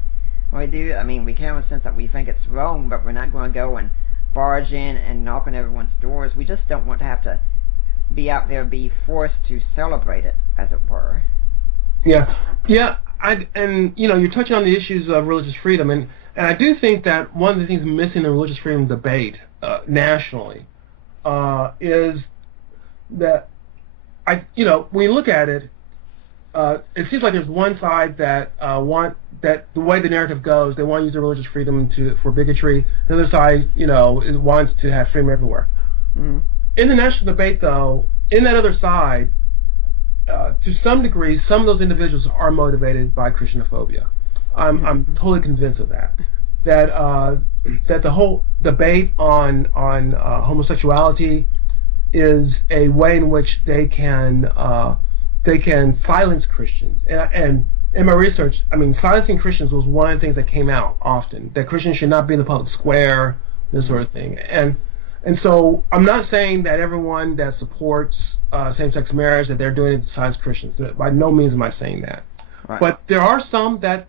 what we do. I mean, we care in the sense that we think it's wrong, but we're not going to go and barge in and knock on everyone's doors. We just don't want to have to be out there, be forced to celebrate it, as it were. Yeah. And you're touching on the issues of religious freedom, and I do think that one of the things missing in the religious freedom debate nationally is that when you look at it, it seems like there's one side that that the way the narrative goes, they want to use their religious freedom for bigotry. The other side, wants to have freedom everywhere. Mm-hmm. In the national debate, though, in that other side, to some degree, some of those individuals are motivated by Christianophobia. I'm totally convinced of that. That the whole debate on homosexuality is a way in which they can silence Christians. And in my research, I mean, silencing Christians was one of the things that came out often, that Christians should not be in the public square, this sort of thing. And so I'm not saying that everyone that supports same-sex marriage, that they're doing it to silence Christians. By no means am I saying that. Right. But there are some this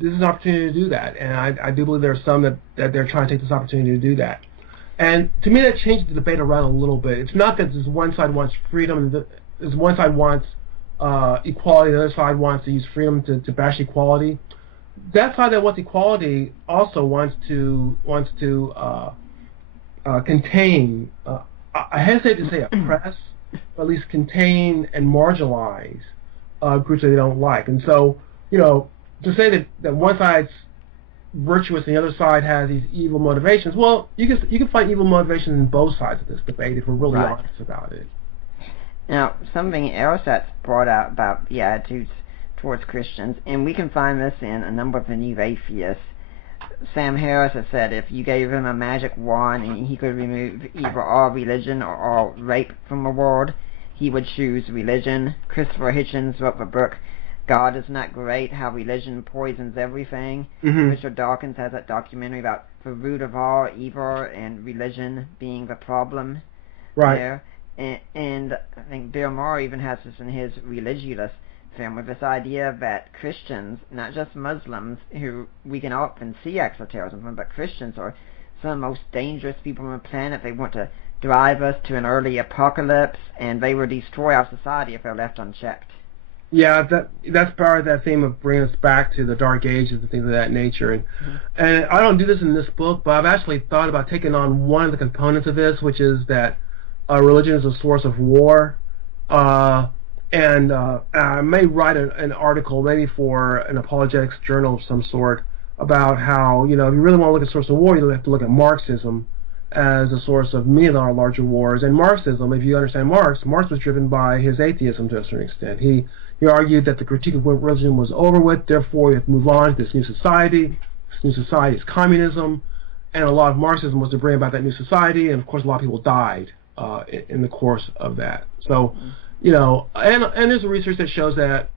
is an opportunity to do that. And I do believe there are some that they're trying to take this opportunity to do that. And to me, that changed the debate around a little bit. It's not that this one side wants freedom, this one side wants equality, the other side wants to use freedom to bash equality. That side that wants equality also wants to contain, I hesitate to say oppress, but at least contain and marginalize groups that they don't like. And so, to say that one side's virtuous and the other side has these evil motivations, well, you can find evil motivations in both sides of this debate if we're really honest about it. Now, something else that's brought out about the attitudes towards Christians, and we can find this in a number of the new atheists. Sam Harris has said if you gave him a magic wand and he could remove either all religion or all rape from the world, he would choose religion. Christopher Hitchens wrote the book God Is Not Great, How Religion Poisons Everything. Mm-hmm. Richard Dawkins has that documentary about the root of all evil and religion being the problem. Right. There. And I think Bill Maher even has this in his Religious film, with this idea that Christians, not just Muslims, who we can often see exoterrorism from, but Christians are some of the most dangerous people on the planet. They want to drive us to an early apocalypse, and they will destroy our society if they're left unchecked. Yeah, that's part of that theme of bringing us back to the Dark Ages and things of that nature. And I don't do this in this book, but I've actually thought about taking on one of the components of this, which is that religion is a source of war. And I may write an article, maybe for an apologetics journal of some sort, about how, if you really want to look at source of war, you have to look at Marxism as a source of many of our larger wars. And Marxism, if you understand Marx was driven by his atheism to a certain extent. He argued that the critique of religion was over with, therefore you have to move on to this new society. This new society is communism. And a lot of Marxism was to bring about that new society, and of course a lot of people died in the course of that. So, and there's research that shows that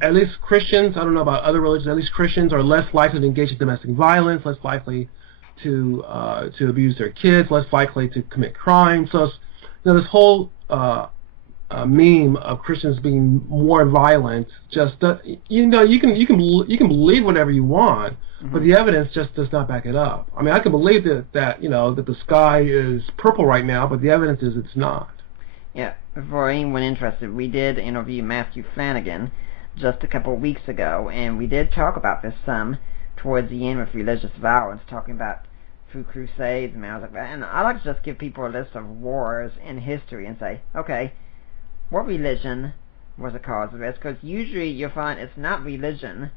at least Christians, I don't know about other religions, at least Christians are less likely to engage in domestic violence, less likely to abuse their kids, less likely to commit crime. So it's, this whole meme of Christians being more violent, just you can believe whatever you want, but the evidence just does not back it up. I mean, I can believe that the sky is purple right now, but the evidence is it's not. Yeah, for anyone interested, we did interview Matthew Flanagan just a couple of weeks ago, and we did talk about this some towards the end with religious violence, talking about through crusades and things like that. And I like to just give people a list of wars in history and say, okay, what religion was the cause of this? Because usually you'll find it's not religion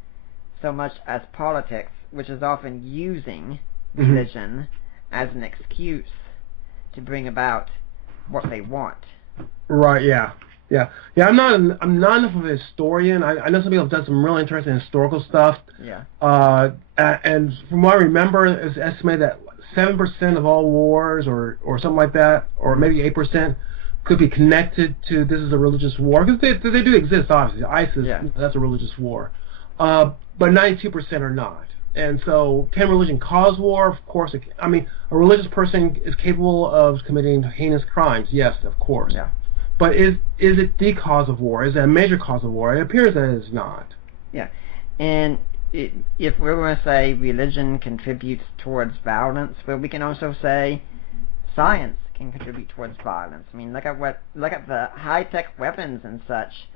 so much as politics, which is often using religion as an excuse to bring about what they want. Right, yeah. Yeah. I'm not enough of a historian. I know some people have done some really interesting historical stuff. Yeah. And from what I remember, it's estimated that 7% of all wars, or something like that, or maybe 8%, could be connected to this is a religious war, because they do exist, obviously. ISIS, that's a religious war. But 92% are not. And so, can religion cause war? Of course. I mean, a religious person is capable of committing heinous crimes. Yes, of course. Yeah. But is it the cause of war? Is it a major cause of war? It appears that it is not. Yeah. And if we're going to say religion contributes towards violence, well, we can also say science can contribute towards violence. I mean, look at the high-tech weapons and such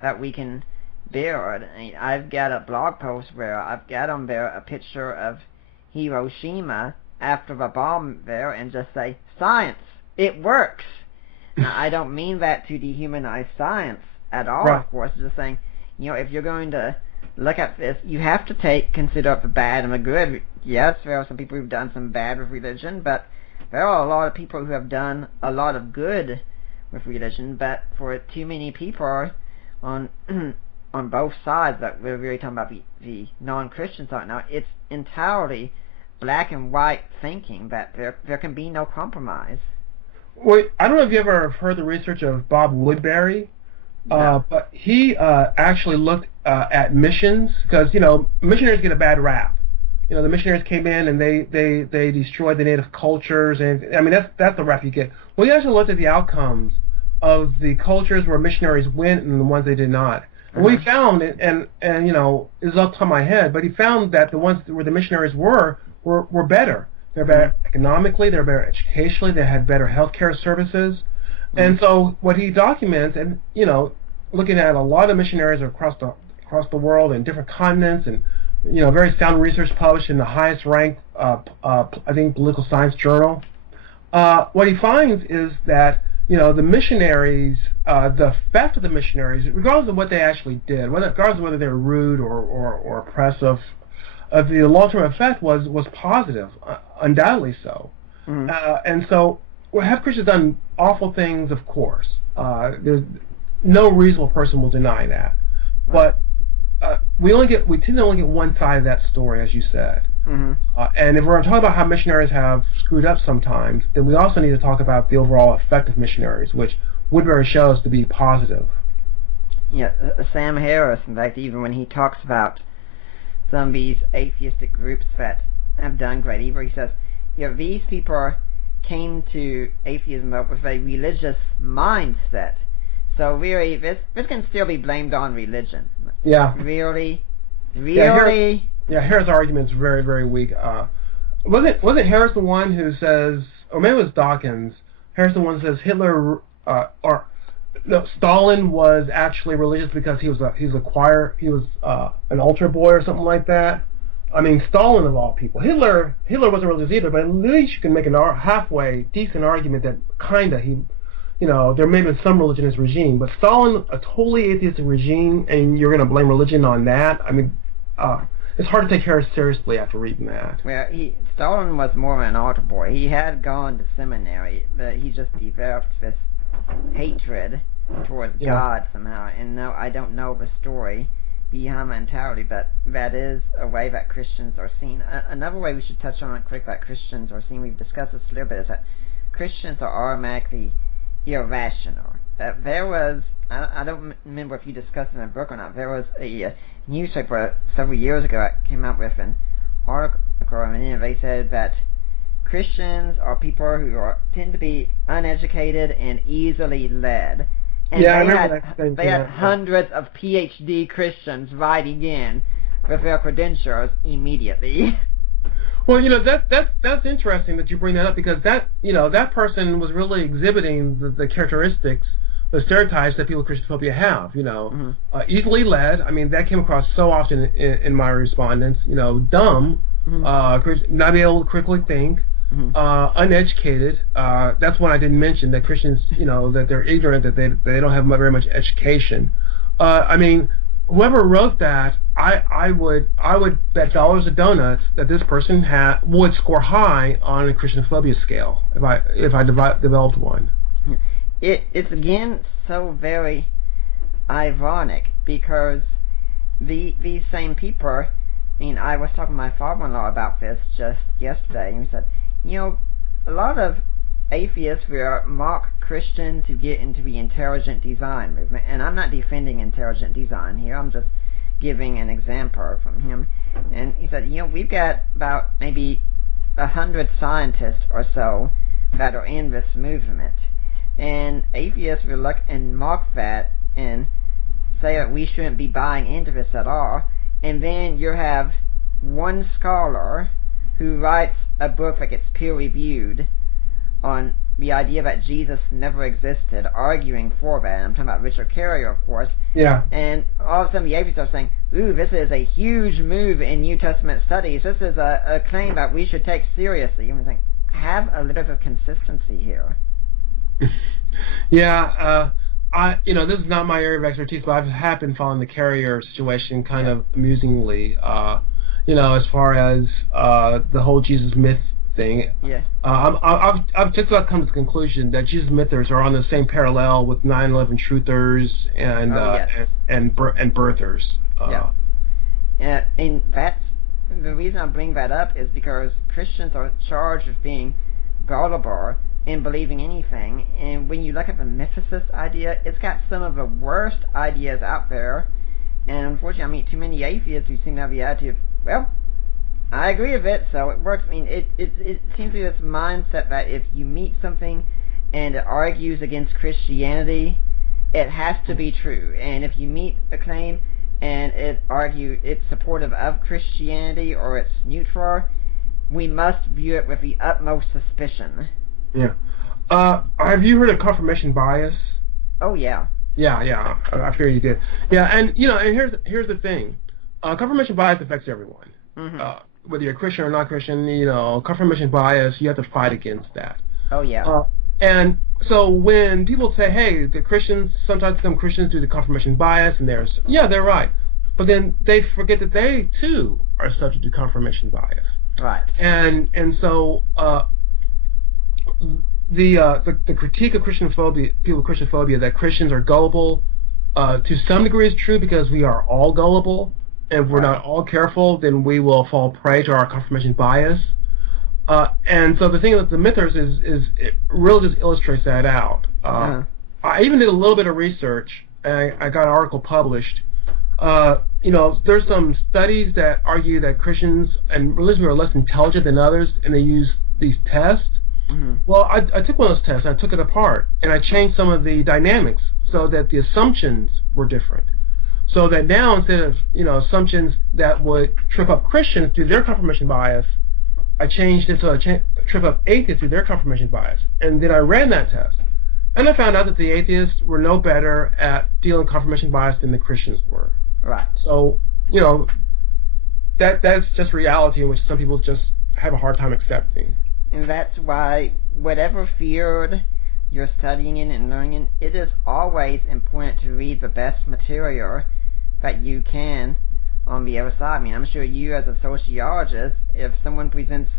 that we can build. I mean, I've got a blog post where I've got on there a picture of Hiroshima after the bomb there, and just say, science, it works. Now, I don't mean that to dehumanize science at all, of course. Just saying, if you're going to look at this, you have to consider the bad and the good. Yes, there are some people who've done some bad with religion, but there are a lot of people who have done a lot of good with religion. But for too many people on both sides, that we're really talking about the non-Christian side now, it's entirely black and white thinking that there can be no compromise. Well, I don't know if you ever heard the research of Bob Woodbury, but he actually looked at missions, because missionaries get a bad rap. The missionaries came in and they destroyed the native cultures, and I mean that's the rap you get. Well, he actually looked at the outcomes of the cultures where missionaries went and the ones they did not. And what he found, and this is off the top of my head, but he found that the ones where the missionaries were better. They're better economically, they're better educationally, they had better healthcare services. And so what he documents, and looking at a lot of missionaries across the world in different continents, and very sound research published in the highest ranked I think political science journal, what he finds is that the missionaries, the effect of the missionaries, regardless of what they actually did, regardless of whether they were rude or oppressive, the long-term effect was positive, undoubtedly so. And so, have Christians done awful things? Of course. There's no reasonable person will deny that. But we tend to only get one side of that story, as you said. And if we're going to talk about how missionaries have screwed up sometimes, then we also need to talk about the overall effect of missionaries, which Woodbury shows to be positive. Yeah, Sam Harris, in fact, even when he talks about some of these atheistic groups that have done great evil, he says, these people came to atheism with a religious mindset. So really, this can still be blamed on religion. Yeah. Really? Harris' argument's very, very weak. Wasn't Harris the one who says, or maybe it was Dawkins, Harris the one who says Stalin was actually religious because he was an altar boy or something like that. I mean, Stalin of all people. Hitler wasn't religious either, but at least you can make a halfway decent argument that there may have been some religion in his regime, but Stalin, a totally atheistic regime, and you're going to blame religion on that? I mean, it's hard to take Harris seriously after reading that. Well, Stalin was more of an altar boy. He had gone to seminary, but he just developed this hatred towards God somehow. And no, I don't know the story behind that entirely, but that is a way that Christians are seen. Another way we should touch on quick that Christians are seen, we've discussed this a little bit, is that Christians are automatically irrational. There was, I don't remember if you discussed it in a book or not, there was a newspaper several years ago that came out with an article, and they said that Christians are people who tend to be uneducated and easily led. And they had hundreds of PhD Christians writing in with their credentials immediately. Well, that's interesting that you bring that up, because that person was really exhibiting the characteristics, the stereotypes that people with Christianophobia have. Easily led. I mean, that came across so often in my respondents. Dumb, not be able to critically think. Uneducated. That's one I didn't mention, that Christians, that they're ignorant, that they don't have very much education. I mean, whoever wrote that, I would bet dollars of donuts that this person would score high on a Christianophobia scale if I developed one. it's again so very ironic because these same people, I mean, I was talking to my father-in-law about this just yesterday, and he said, a lot of atheists were mock Christians who get into the intelligent design movement, and I'm not defending intelligent design here, I'm just giving an example from him. And he said, we've got about maybe 100 scientists or so that are in this movement, and atheists will look and mock that and say that we shouldn't be buying into this at all, and then you have one scholar who writes a book that gets peer-reviewed on the idea that Jesus never existed, arguing for that. I'm talking about Richard Carrier, of course. Yeah. And all of a sudden the atheists are saying, ooh, this is a huge move in New Testament studies. This is a claim that we should take seriously. You think, have a little bit of consistency here. Yeah, this is not my area of expertise, but I have been following the Carrier situation kind of amusingly, as far as the whole Jesus myth thing. Yeah. I've just about come to the conclusion that Jesus mythers are on the same parallel with 9/11 truthers and birthers. Yeah. And that's the reason I bring that up is because Christians are charged with being gullible in believing anything, and when you look at the mythicist idea, it's got some of the worst ideas out there, and unfortunately I meet too many atheists who seem to have the attitude of, well, I agree with it, so it works. I mean, it seems to be this mindset that if you meet something and it argues against Christianity, it has to be true, and if you meet a claim and it's supportive of Christianity or it's neutral, we must view it with the utmost suspicion. Yeah. Have you heard of confirmation bias? Oh, yeah. Yeah. I fear you did. Yeah, and here's the thing. Confirmation bias affects everyone. Mm-hmm. Whether you're Christian or not Christian, confirmation bias, you have to fight against that. Oh, yeah. And so when people say, hey, sometimes some Christians do the confirmation bias, and they're right. But then they forget that they, too, are subject to confirmation bias. Right. And so the critique of people with Christianophobia, that Christians are gullible, to some degree is true because we are all gullible, and if we're not all careful, then we will fall prey to our confirmation bias. And so the thing with the mythers is it really just illustrates that out. I even did a little bit of research, and I got an article published. There's some studies that argue that Christians and religions are less intelligent than others, and they use these tests. Mm-hmm. Well, I took one of those tests, and I took it apart, and I changed some of the dynamics so that the assumptions were different. So that now, instead of assumptions that would trip up Christians through their confirmation bias, I changed it so I trip up atheists through their confirmation bias. And then I ran that test, and I found out that the atheists were no better at dealing with confirmation bias than the Christians were. Right. So, that's just reality in which some people just have a hard time accepting. And that's why whatever field you're studying in and learning in, it is always important to read the best material that you can on the other side. I mean, I'm sure you as a sociologist, if someone presents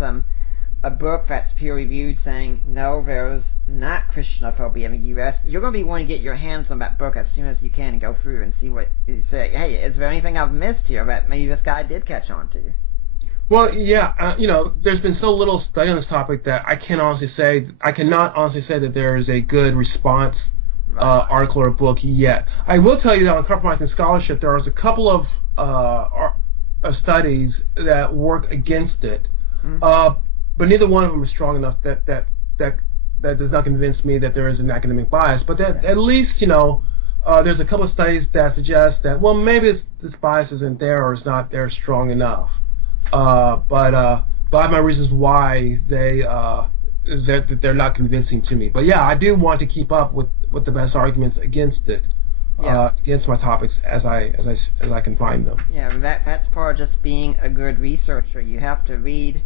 a book that's peer-reviewed saying, no, there's not Christianophobia in the U.S., you're going to be wanting to get your hands on that book as soon as you can and go through and see what you say. Hey, is there anything I've missed here that maybe this guy did catch on to? Well, yeah, there's been so little study on this topic that I cannot honestly say that there is a good response article or book yet. I will tell you that on compromising scholarship, there is a couple of studies that work against it, but neither one of them is strong enough that does not convince me that there is an academic bias. But that, at least there's a couple of studies that suggest that maybe this bias isn't there or is not there strong enough. But I have my reasons why that they're not convincing to me. But yeah, I do want to keep up with the best arguments against it, against my topics as I can find them. Yeah, that's part of just being a good researcher. You have to read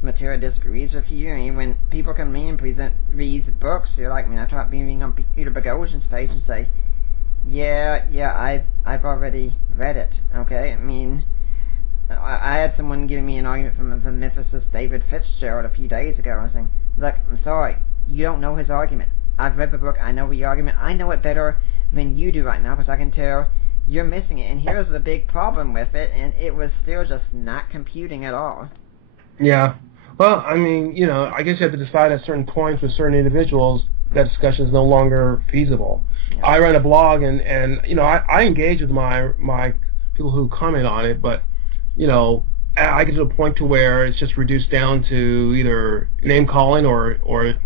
material that disagrees with you. I mean, when people come in and present these books, you're like, I tried being on Peter Boghossian's page and say, yeah, I've already read it. Okay, I mean, I had someone giving me an argument from the mythicist David Fitzgerald a few days ago. I was saying, look, I'm sorry, you don't know his argument. I've read the book. I know the argument. I know it better than you do right now because I can tell you're missing it. And here's the big problem with it, and it was still just not computing at all. Yeah. Well, I mean, I guess you have to decide at certain points with certain individuals that discussion is no longer feasible. Yeah. I run a blog, and I engage with my people who comment on it, but I get to a point to where it's just reduced down to either name calling or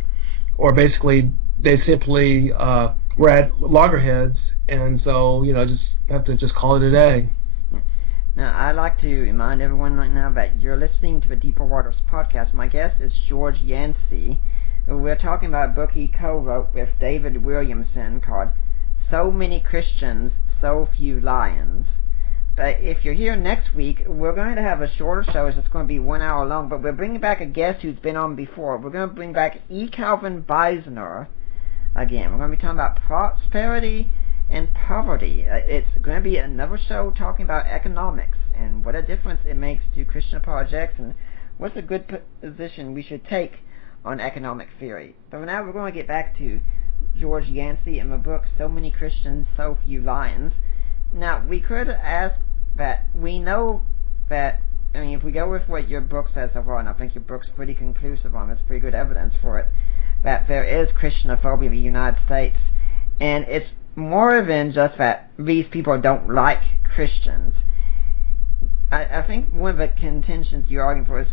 basically they simply we're at loggerheads, and so just have to just call it a day. Now, I'd like to remind everyone right now that you're listening to the Deeper Waters podcast. My guest is George Yancey. We're talking about a book he co-wrote with David Williamson called So Many Christians, So Few Lions. But if you're here next week, we're going to have a shorter show. It's going to be 1 hour long, but we're bringing back a guest who's been on before. We're going to bring back E. Calvin Beisner again. We're going to be talking about prosperity and poverty. It's going to be another show talking about economics and what a difference it makes to Christian apologetics and what's a good position we should take on economic theory. But for now, we're going to get back to George Yancey and the book So Many Christians, So Few Lions. Now, we could ask that we know that, if we go with what your book says so far, and I think your book's pretty conclusive on, it's pretty good evidence for it, that there is Christianophobia in the United States, and it's more than just that these people don't like Christians. I think one of the contentions you're arguing for is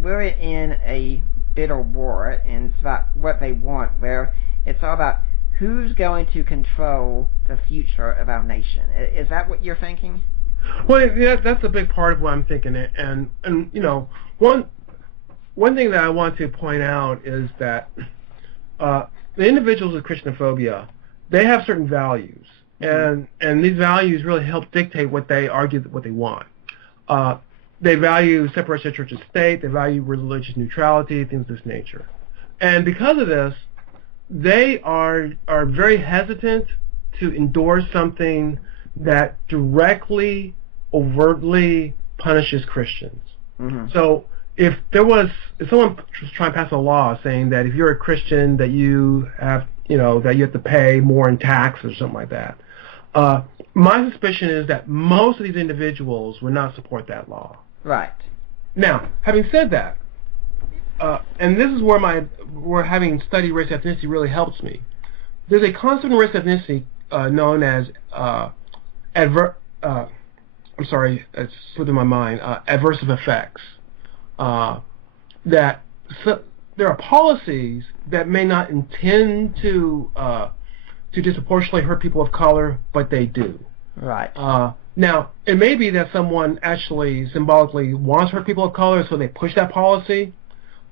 we're in a bitter war, and it's about what they want, where it's all about who's going to control the future of our nation. Is that what you're thinking? Well, yeah, that's a big part of what I'm thinking, and one thing that I want to point out is that the individuals with Christianophobia, they have certain values, and these values really help dictate what they argue, what they want. They value separation of church and state. They value religious neutrality, things of this nature. And because of this, they are very hesitant to endorse something that directly, overtly punishes Christians. Mm-hmm. So if someone was trying to pass a law saying that if you're a Christian that you have to pay more in tax or something like that, my suspicion is that most of these individuals would not support that law. Right. Now, having said that, and this is where having studied race ethnicity really helps me. There's a concept in race ethnicity known as I'm sorry, it's slipping my mind. Adversive effects. That there are policies that may not intend to disproportionately hurt people of color, but they do. Right. Now, it may be that someone actually symbolically wants to hurt people of color, so they push that policy.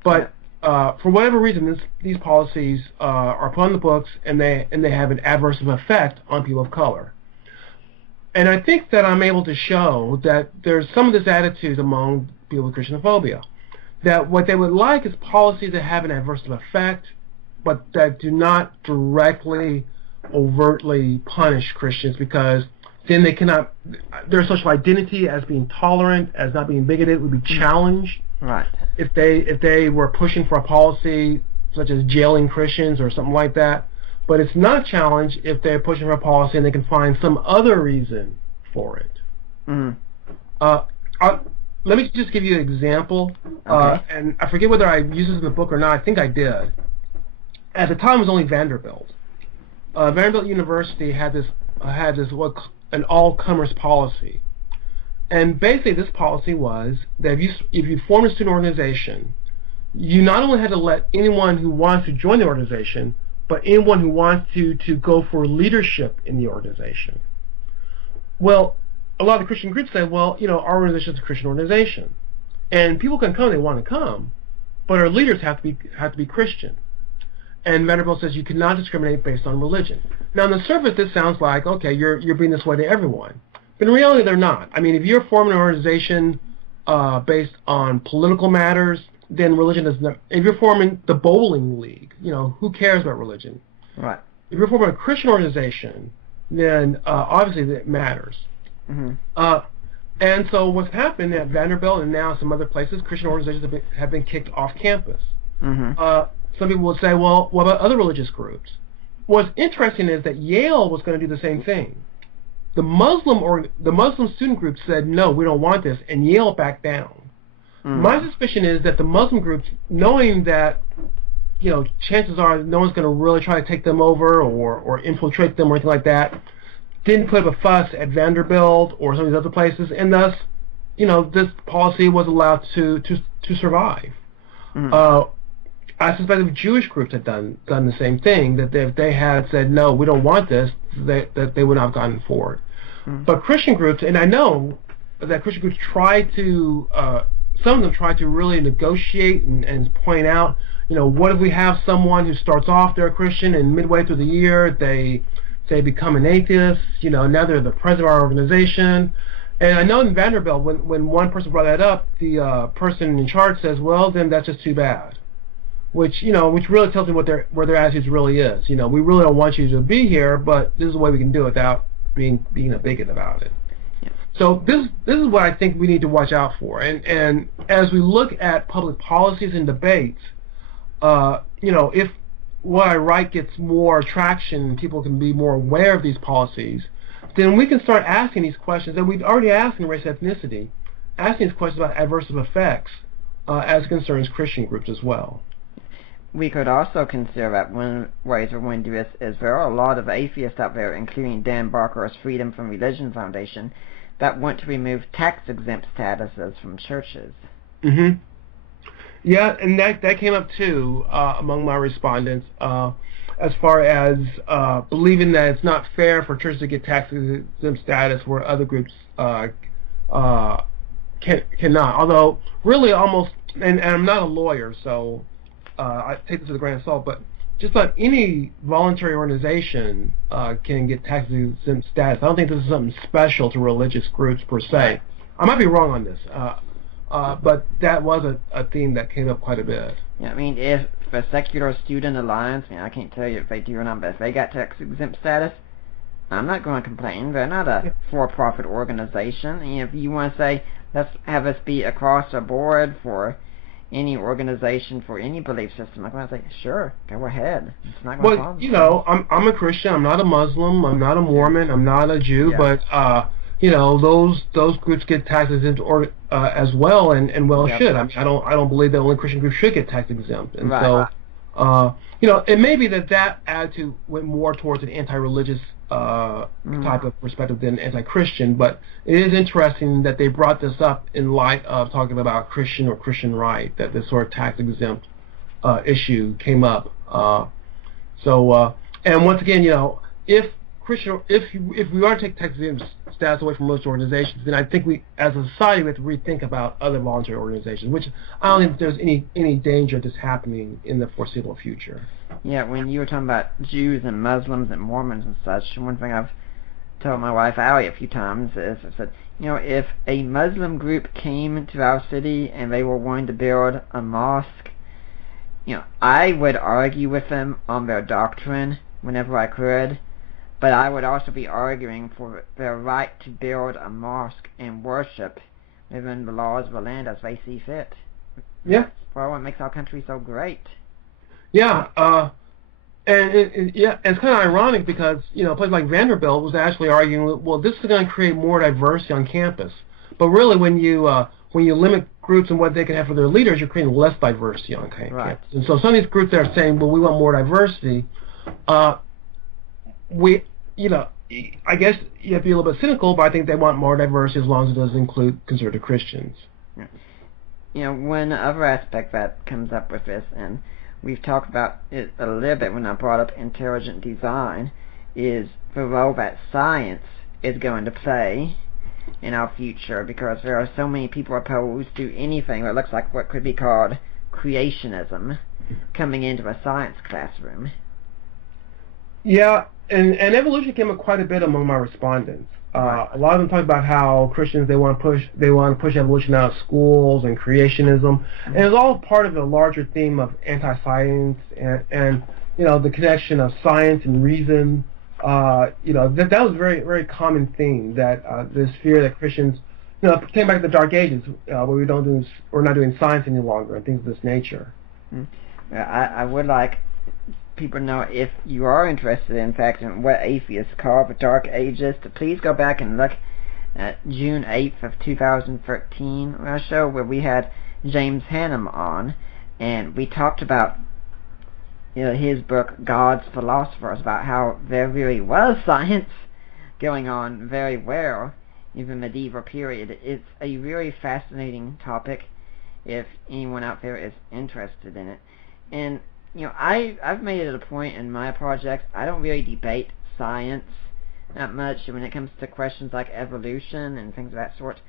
But for whatever reason, these policies are put on the books, and they have an adverse effect on people of color. And I think that I'm able to show that there's some of this attitude among people with Christianophobia, that what they would like is policies that have an adverse effect, but that do not directly, overtly punish Christians, because then they cannot, their social identity as being tolerant, as not being bigoted, would be challenged. Right. If they were pushing for a policy such as jailing Christians or something like that, but it's not challenged if they're pushing for a policy and they can find some other reason for it. Mm-hmm. Let me just give you an example, okay. And I forget whether I used this in the book or not. I think I did. At the time, it was only Vanderbilt. Vanderbilt University had this an all-comers policy, and basically this policy was that if you formed a student organization, you not only had to let anyone who wants to join the organization, but anyone who wants to go for leadership in the organization. Well, a lot of the Christian groups say, well, our organization is a Christian organization, and people can come; they want to come, but our leaders have to be Christian. And Vanderbilt says you cannot discriminate based on religion. Now, on the surface, this sounds like, okay, you're being this way to everyone, but in reality, they're not. I mean, if you're forming an organization based on political matters, then religion is not. If you're forming the bowling league, who cares about religion? Right. If you're forming a Christian organization, then obviously it matters. Mm-hmm. And so what's happened at Vanderbilt and now some other places, Christian organizations have been kicked off campus. Mm-hmm. some people would say, well, what about other religious groups? What's interesting is that Yale was going to do the same thing. The Muslim student group said, no, we don't want this, and Yale backed down. My suspicion is that the Muslim groups, knowing that, chances are no one's going to really try to take them over or infiltrate them or anything like that, didn't put up a fuss at Vanderbilt or some of these other places, and thus, this policy was allowed to survive. I suspect if Jewish groups had done the same thing, that if they had said, no, we don't want this, that they would not have gone forward. But Christian groups, and I know that Christian groups try to, some of them try to really negotiate and point out, what if we have someone who starts off, they're a Christian, and midway through the year, they become an atheist, now they're the president of our organization. And I know in Vanderbilt, when one person brought that up, the person in charge says, well, then that's just too bad. Which really tells me where their attitude really is. We really don't want you to be here, but this is the way we can do it without being a bigot about it. Yeah. So this is what I think we need to watch out for. And as we look at public policies and debates, if what I write gets more traction, people can be more aware of these policies, then we can start asking these questions. And we've already asked in race ethnicity, asking these questions about adverse effects as concerns Christian groups as well. We could also consider that one ways we're going to do this is there are a lot of atheists out there, including Dan Barker's Freedom from Religion Foundation, that want to remove tax-exempt statuses from churches. Yeah, and that came up too among my respondents, as far as believing that it's not fair for churches to get tax-exempt status where other groups cannot. Although, really almost, and I'm not a lawyer, so I take this with a grain of salt, but just about any voluntary organization can get tax-exempt status. I don't think this is something special to religious groups per se. I might be wrong on this, but that was a theme that came up quite a bit. Yeah, I mean, if the Secular Student Alliance, I can't tell you if they do or not, but if they got tax-exempt status, I'm not going to complain. They're not a for-profit organization. And if you want to say, let's have us be across the board for any organization for any belief system, I'm going to say, sure, go ahead. It's not going to bother me. I'm a Christian. I'm not a Muslim. I'm not a Mormon. I'm not a Jew. But those groups get tax exempt as well, and should. I mean, I don't believe that only Christian groups should get tax exempt. And so, it may be that attitude went more towards an anti-religious type of perspective than anti-Christian, but it is interesting that they brought this up in light of talking about Christian or Christian right, that this sort of tax-exempt issue came up. And once again, if we are to take tax-exempt status away from most organizations, then I think we, as a society, we have to rethink about other voluntary organizations, which I don't think there's any danger of this happening in the foreseeable future. Yeah, when you were talking about Jews and Muslims and Mormons and such, one thing I've told my wife Allie a few times is I said, if a Muslim group came to our city and they were wanting to build a mosque, I would argue with them on their doctrine whenever I could, but I would also be arguing for their right to build a mosque and worship within the laws of the land as they see fit. Yeah. That's what makes our country so great. Yeah, and it's kind of ironic because a place like Vanderbilt was actually arguing, well, this is going to create more diversity on campus. But really, when you limit groups and what they can have for their leaders, you're creating less diversity on campus. Right. And so some of these groups that are saying, well, we want more diversity, I guess you have to be a little bit cynical, but I think they want more diversity as long as it doesn't include conservative Christians. Yeah. One other aspect that comes up with this, and we've talked about it a little bit when I brought up intelligent design, is the role that science is going to play in our future, because there are so many people opposed to anything that looks like what could be called creationism coming into a science classroom. Yeah, and evolution came up quite a bit among my respondents. A lot of them talk about how Christians they want to push evolution out of schools and creationism, and it's all part of a larger theme of anti-science and the connection of science and reason. That was a very very common theme, that this fear that Christians came back to the Dark Ages where we're not doing science any longer and things of this nature. I would like people to know, if you are interested, in fact, in what atheists call the Dark Ages, to please go back and look at June 8th of 2013, a show where we had James Hannum on, and we talked about his book God's Philosophers, about how there really was science going on very well in the medieval period. It's a really fascinating topic if anyone out there is interested in it. And I've made it a point in my projects, I don't really debate science that much when it comes to questions like evolution and things of that sort.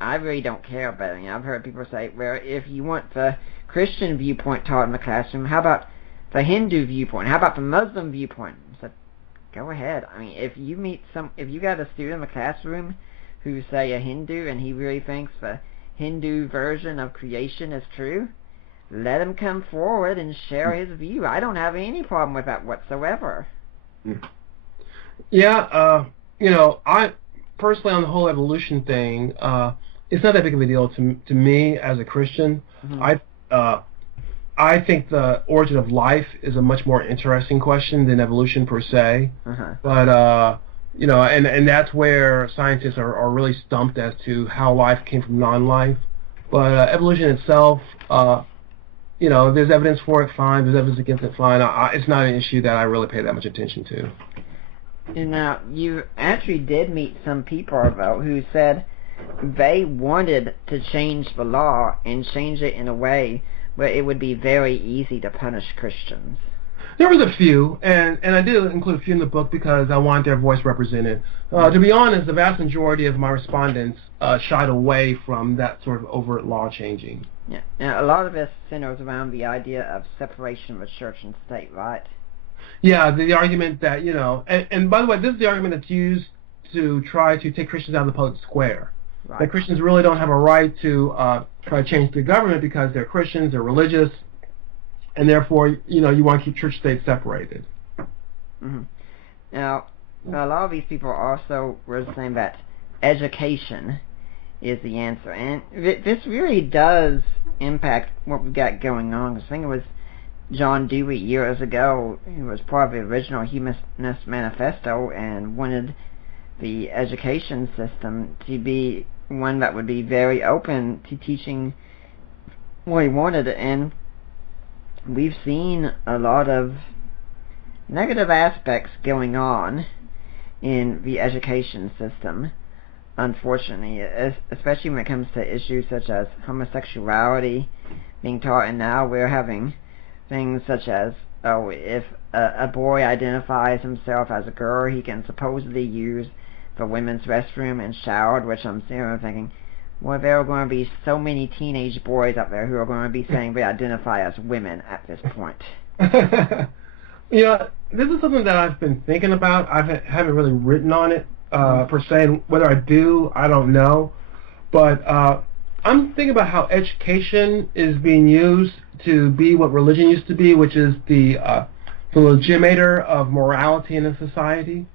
I really don't care about it. I've heard people say, well, if you want the Christian viewpoint taught in the classroom, how about the Hindu viewpoint? How about the Muslim viewpoint? I said, go ahead. I mean, if you got a student in the classroom who's, say, a Hindu, and he really thinks the Hindu version of creation is true, let him come forward and share his view. I don't have any problem with that whatsoever. Yeah, I personally, on the whole evolution thing, it's not that big of a deal to me as a Christian. I think the origin of life is a much more interesting question than evolution per se. But and that's where scientists are really stumped as to how life came from non-life. But evolution itself, there's evidence for it, fine. There's evidence against it, fine. It's not an issue that I really pay that much attention to. Now, you actually did meet some people, though, who said they wanted to change the law and change it in a way where it would be very easy to punish Christians. There was a few, and I did include a few in the book because I wanted their voice represented. To be honest, the vast majority of my respondents shied away from that sort of overt law changing. Yeah. Now, a lot of this centers around the idea of separation of church and state, right? Yeah, the argument that, and by the way, this is the argument that's used to try to take Christians out of the public square. Right. That Christians really don't have a right to try to change the government because they're Christians, they're religious, and therefore, you want to keep church-state separated. Now, a lot of these people also were saying that education is the answer, and this really does impact what we've got going on. I think it was John Dewey years ago, who was part of the original Humanist Manifesto and wanted the education system to be one that would be very open to teaching what he wanted, and we've seen a lot of negative aspects going on in the education system, unfortunately, especially when it comes to issues such as homosexuality being taught, and now we're having things such as, if a boy identifies himself as a girl, he can supposedly use the women's restroom and shower, which I'm sitting there thinking, well, there are going to be so many teenage boys out there who are going to be saying they identify as women at this point. This is something that I've been thinking about. I haven't really written on it per se, and whether I do, I don't know. But I'm thinking about how education is being used to be what religion used to be, which is the legitimator of morality in a society.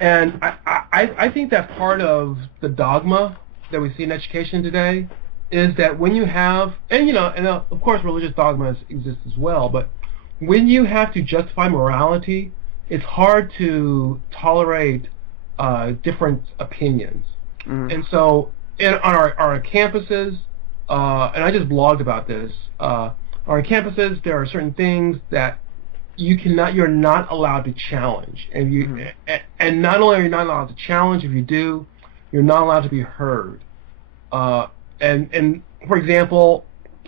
And I think that part of the dogma that we see in education today is that when you have, and of course religious dogmas exist as well, but when you have to justify morality, it's hard to tolerate different opinions. And so on our campuses, and I just blogged about this, on our campuses there are certain things that you're not allowed to challenge, and and not only are you not allowed to challenge, if you do, you're not allowed to be heard. And for example,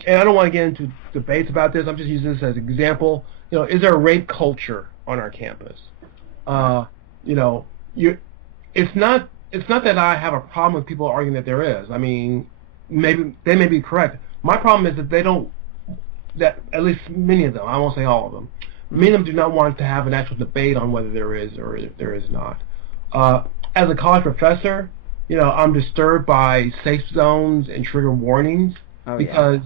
and I don't want to get into debates about this, I'm just using this as an example. Is there a rape culture on our campus? It's not that I have a problem with people arguing that there is. I mean, maybe they may be correct. My problem is that at least many of them, I won't say all of them, many of them do not want to have an actual debate on whether there is or there is not. As a college professor, I'm disturbed by safe zones and trigger warnings because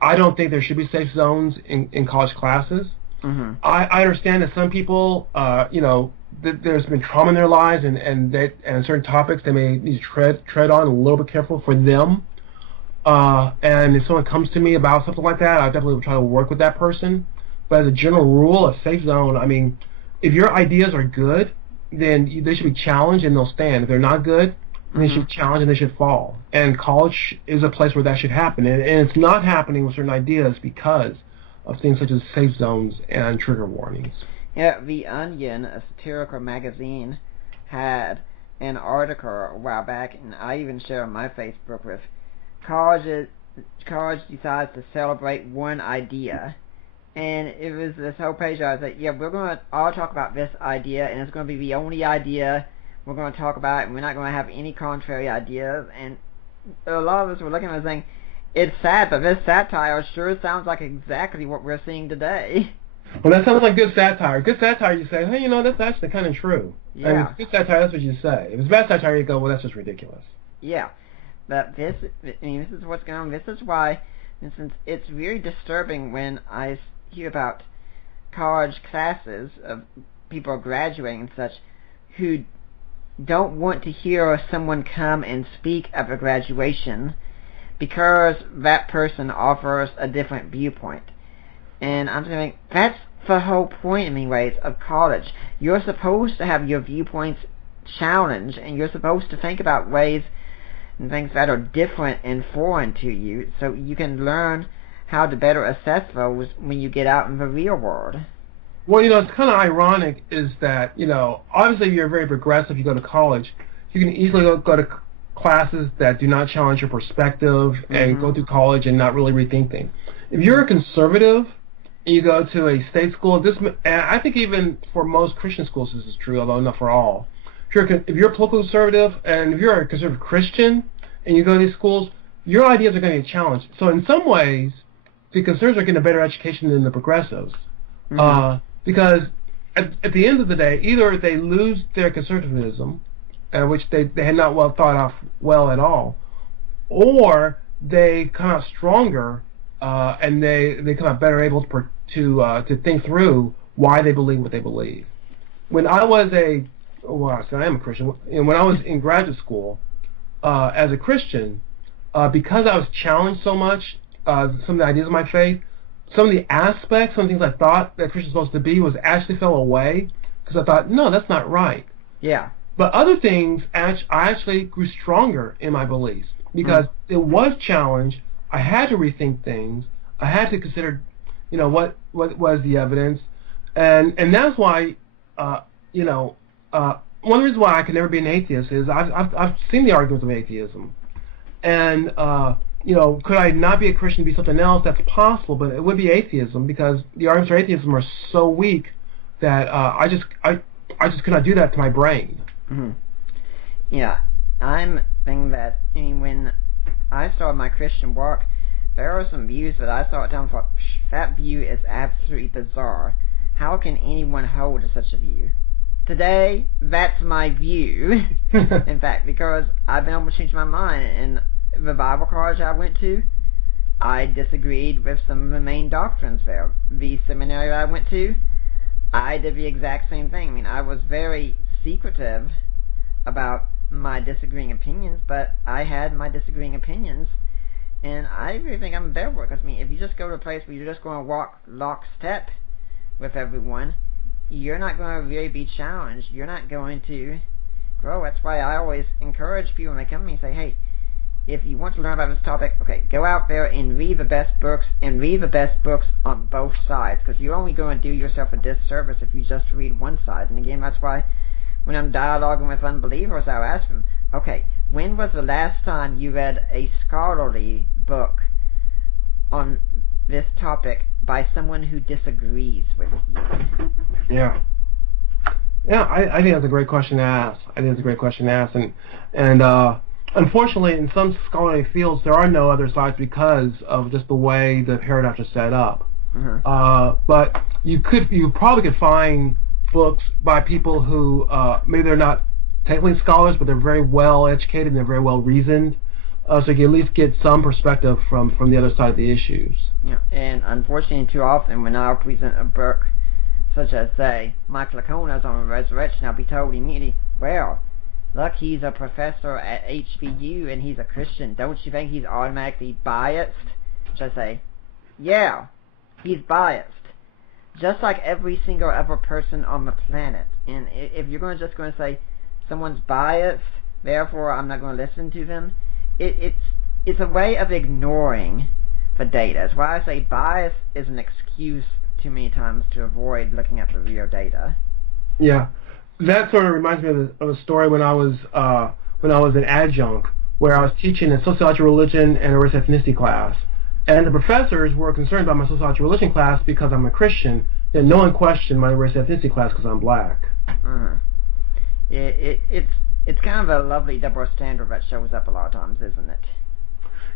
I don't think there should be safe zones in college classes. I understand that some people, there's been trauma in their lives, and certain topics they may need to tread on a little bit careful for them. and if someone comes to me about something like that, I definitely will try to work with that person. But as a general rule, a safe zone, I mean, if your ideas are good, then they should be challenged and they'll stand. If they're not good, then they should be challenged and they should fall. And college is a place where that should happen. And it's not happening with certain ideas because of things such as safe zones and trigger warnings. Yeah, The Onion, a satirical magazine, had an article a while back, and I even shared on my Facebook with college decides to celebrate one idea. And it was this whole page I was like, yeah, we're going to all talk about this idea, and it's going to be the only idea we're going to talk about, and we're not going to have any contrary ideas. And a lot of us were looking at it saying, it's sad, but this satire sure sounds like exactly what we're seeing today. Well, that sounds like good satire. Good satire, you say, hey, that's actually kind of true. Yeah. And good satire, that's what you say. If it's bad satire, you go, well, that's just ridiculous. Yeah. But this is what's going on. This is why, for instance, it's very disturbing when I hear about college classes of people graduating and such who don't want to hear someone come and speak of a graduation because that person offers a different viewpoint. And I'm thinking, that's the whole point in many ways of college. You're supposed to have your viewpoints challenged, and you're supposed to think about ways and things that are different and foreign to you, so you can learn how to better assess those when you get out in the real world. Well, it's kind of ironic is that, obviously if you're very progressive, you go to college, you can easily go to classes that do not challenge your perspective and go through college and not really rethink things. If you're a conservative and you go to a state school, and I think even for most Christian schools this is true, although not for all. If you're a political conservative and if you're a conservative Christian and you go to these schools, your ideas are going to get challenged. So in some ways, the conservatives are getting a better education than the progressives. Because at the end of the day, either they lose their conservatism, which they had not thought of well at all, or they come out stronger and they come out better able to think through why they believe what they believe. When I was I am a Christian. When I was in graduate school, as a Christian, because I was challenged so much, some of the ideas of my faith, some of the aspects, some things I thought that Christians were supposed to be actually fell away because I thought, no, that's not right. Yeah. But other things, I actually grew stronger in my beliefs because it was challenged. I had to rethink things. I had to consider, what was the evidence, and that's why, one of the reasons why I can never be an atheist is I've seen the arguments of atheism, and could I not be a Christian, be something else? That's possible, but it would be atheism because the arguments for atheism are so weak that I just could not do that to my brain. Yeah, I'm thinking that when I started my Christian work, there were some views that I saw at the time and thought, that view is absolutely bizarre. How can anyone hold to such a view? Today, that's my view. In fact, because I've been able to change my mind. In the Bible college I went to, I disagreed with some of the main doctrines there. The seminary I went to, I did the exact same thing. I was very secretive about my disagreeing opinions, but I had my disagreeing opinions, and I really think I'm better for it, because if you just go to a place where you're just going to walk lockstep with everyone, you're not going to really be challenged. You're not going to grow. That's why I always encourage people when they come to me and say, hey, if you want to learn about this topic, okay, go out there and read the best books, and read the best books on both sides, because you're only going to do yourself a disservice if you just read one side. And again, that's why when I'm dialoguing with unbelievers, I'll ask them, okay, when was the last time you read a scholarly book on this topic by someone who disagrees with you? Yeah. Yeah, I think that's a great question to ask. And unfortunately, in some scholarly fields, there are no other sides because of just the way the paradox is set up. But you probably could find books by people who maybe they're not technically scholars, but they're very well educated and they're very well reasoned. So you can at least get some perspective from the other side of the issues. Yeah, and unfortunately, too often when I present a book, such as, say, Michael Lacona's on the resurrection, I'll be told immediately, well, look, he's a professor at HBU and he's a Christian. Don't you think he's automatically biased? Just say, yeah, he's biased. Just like every single other person on the planet. And if you're just going to say someone's biased, therefore I'm not going to listen to them, it's a way of ignoring the data. That's why I say bias is an excuse too many times to avoid looking at the real data. Yeah, that sort of reminds me of a story when I was an adjunct, where I was teaching a sociology, religion, and a race ethnicity class, and the professors were concerned about my sociology, religion class because I'm a Christian, and no one questioned my race ethnicity class because I'm black. It's kind of a lovely double standard that shows up a lot of times, isn't it?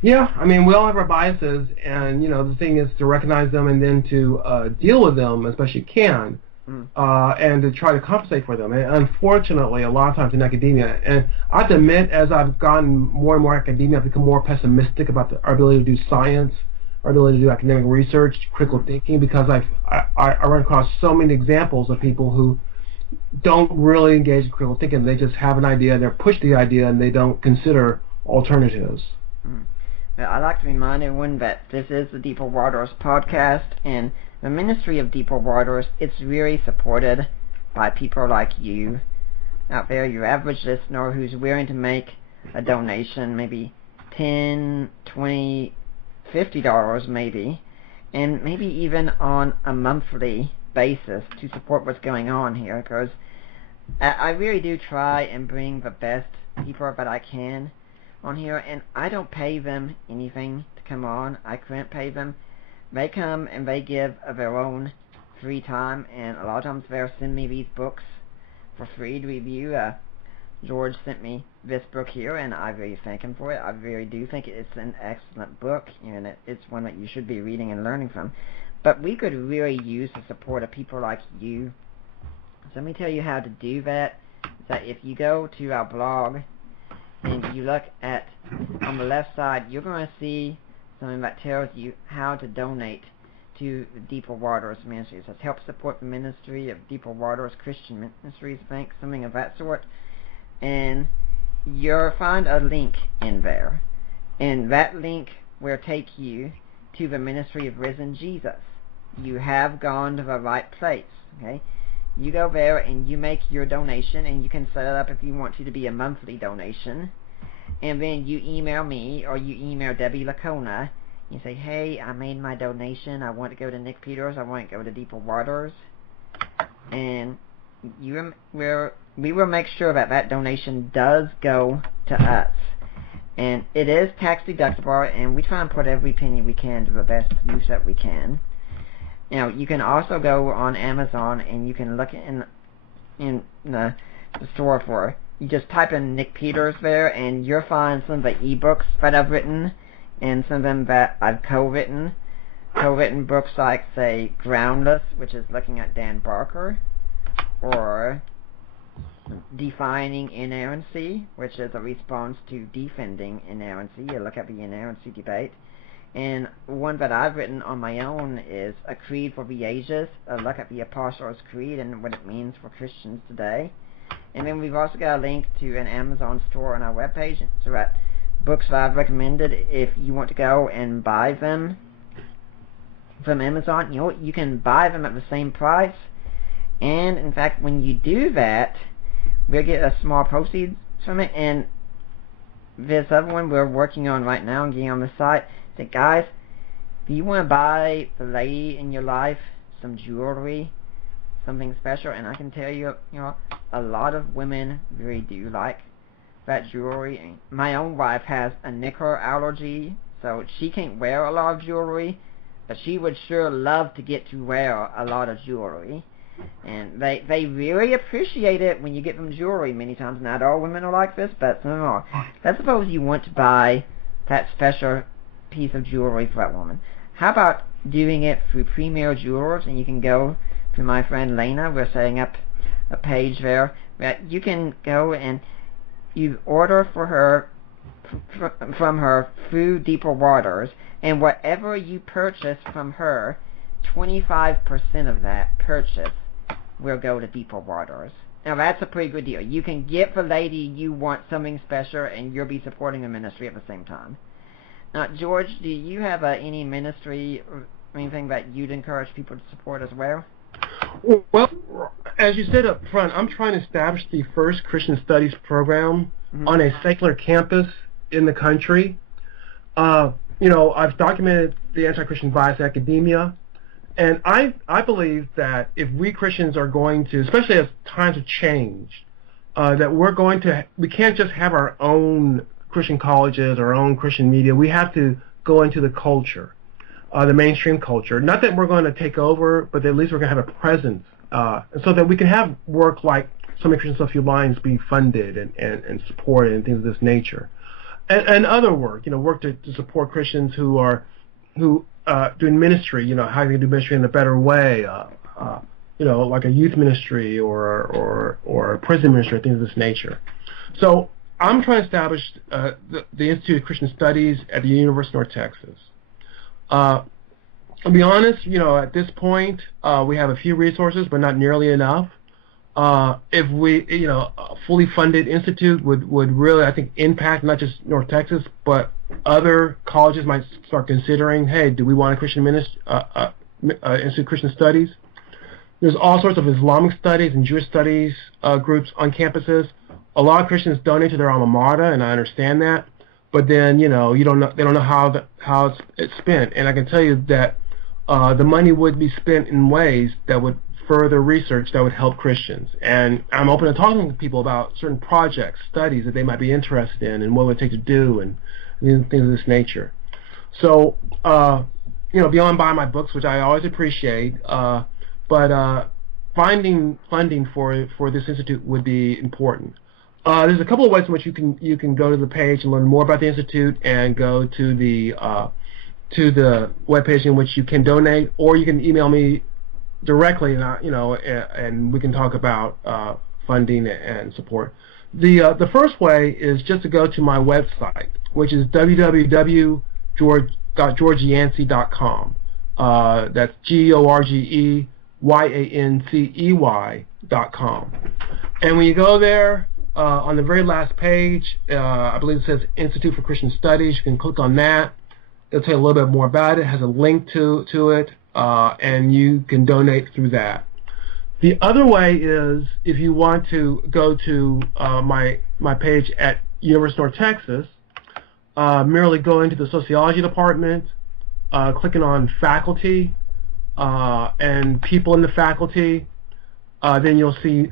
Yeah, I mean, we all have our biases, and the thing is to recognize them and then to deal with them as best you can, and to try to compensate for them. And unfortunately, a lot of times in academia, and I have to admit, as I've gotten more and more academia, I've become more pessimistic about our ability to do science, our ability to do academic research, critical thinking, because I run across so many examples of people who don't really engage in critical thinking. They just have an idea, they're pushed the idea, and they don't consider alternatives. I'd like to remind everyone that this is the Deeper Waters podcast, and the Ministry of Deeper Waters, it's really supported by people like you out there, your average listener who's willing to make a donation, maybe $10, $20, $50 maybe, and maybe even on a monthly basis to support what's going on here, because I really do try and bring the best people that I can on here, and I don't pay them anything to come on. I couldn't pay them. They come and they give of their own free time, and a lot of times they'll send me these books for free to review. George sent me this book here, and I really thank him for it. I really do think it's an excellent book, and it's one that you should be reading and learning from. But we could really use the support of people like you. So let me tell you how to do that. That if you go to our blog and you look at on the left side, you're going to see something that tells you how to donate to the Deeper Waters Ministries. It helps support the ministry of Deeper Waters Christian Ministries, something of that sort. And you'll find a link in there, and that link will take you to the Ministry of Risen Jesus. You have gone to the right place. Okay, you go there and you make your donation, and you can set it up if you want to be a monthly donation, and then you email me or you email Debbie Lacona. You say, hey, I made my donation, I want to go to Nick Peters, I want to go to Deeper Waters, and we will make sure that that donation does go to us. And it is tax deductible, and we try and put every penny we can to the best use that we can. Now, you can also go on Amazon and you can look in the store for, you just type in Nick Peters there, and you'll find some of the ebooks that I've written, and some of them that I've co-written books like, say, Groundless, which is looking at Dan Barker, or Defining Inerrancy, which is a response to Defending Inerrancy. You look at the inerrancy debate. And one that I've written on my own is A Creed for the Ages, a look at the Apostles' Creed and what it means for Christians today. And then we've also got a link to an Amazon store on our webpage, so that books that I've recommended, if you want to go and buy them from Amazon, you can buy them at the same price. And in fact, when you do that, we'll get a small proceeds from it. And this other one we're working on right now and getting on the site, say, guys, do you want to buy the lady in your life some jewelry, something special? And I can tell you, a lot of women really do like that jewelry. My own wife has a nickel allergy, so she can't wear a lot of jewelry, but she would sure love to get to wear a lot of jewelry. And they really appreciate it when you get them jewelry many times. Not all women are like this, but some are. Let's suppose you want to buy that special piece of jewelry for that woman. How about doing it through Premier Jewelers? And you can go to my friend Lena. We're setting up a page there that you can go and you order for her from her through Deeper Waters, and whatever you purchase from her, 25% of that purchase will go to Deeper Waters. Now that's a pretty good deal. You can get for lady you want something special, and you'll be supporting the ministry at the same time. Now, George, do you have any ministry or anything that you'd encourage people to support as well? Well, as you said up front, I'm trying to establish the first Christian studies program on a secular campus in the country. I've documented the anti-Christian bias in academia, and I believe that if we Christians are going to, especially as times have changed, that we can't just have our own Christian colleges, our own Christian media. We have to go into the culture, the mainstream culture. Not that we're going to take over, but at least we're going to have a presence, so that we can have work like Some Christian Stuff You Lines being funded and supported and things of this nature. And other work, work to support Christians who doing ministry, how you do ministry in a better way, like a youth ministry or a prison ministry, things of this nature. So I'm trying to establish the Institute of Christian Studies at the University of North Texas. I'll be honest, at this point, we have a few resources, but not nearly enough. If we, a fully funded institute would really, I think, impact not just North Texas, but other colleges might start considering, hey, do we want a Christian Institute of Christian Studies? There's all sorts of Islamic studies and Jewish studies groups on campuses. A lot of Christians donate to their alma mater, and I understand that. But then, they don't know how it's spent. And I can tell you that the money would be spent in ways that would further research that would help Christians. And I'm open to talking to people about certain projects, studies that they might be interested in and what it would take to do and things of this nature. So, beyond buying my books, which I always appreciate, but finding funding for this institute would be important. There's a couple of ways in which you can go to the page and learn more about the institute and go to the webpage in which you can donate, or you can email me directly, and we can talk about funding and support. The first way is just to go to my website, which is www.georgeyancey.com. That's GeorgeYancey.com. And when you go there, on the very last page, I believe it says Institute for Christian Studies. You can click on that. It'll tell you a little bit more about it. It has a link to it, and you can donate through that. The other way is if you want to go to my page at University of North Texas, merely go into the sociology department, clicking on faculty and people in the faculty. Then you'll see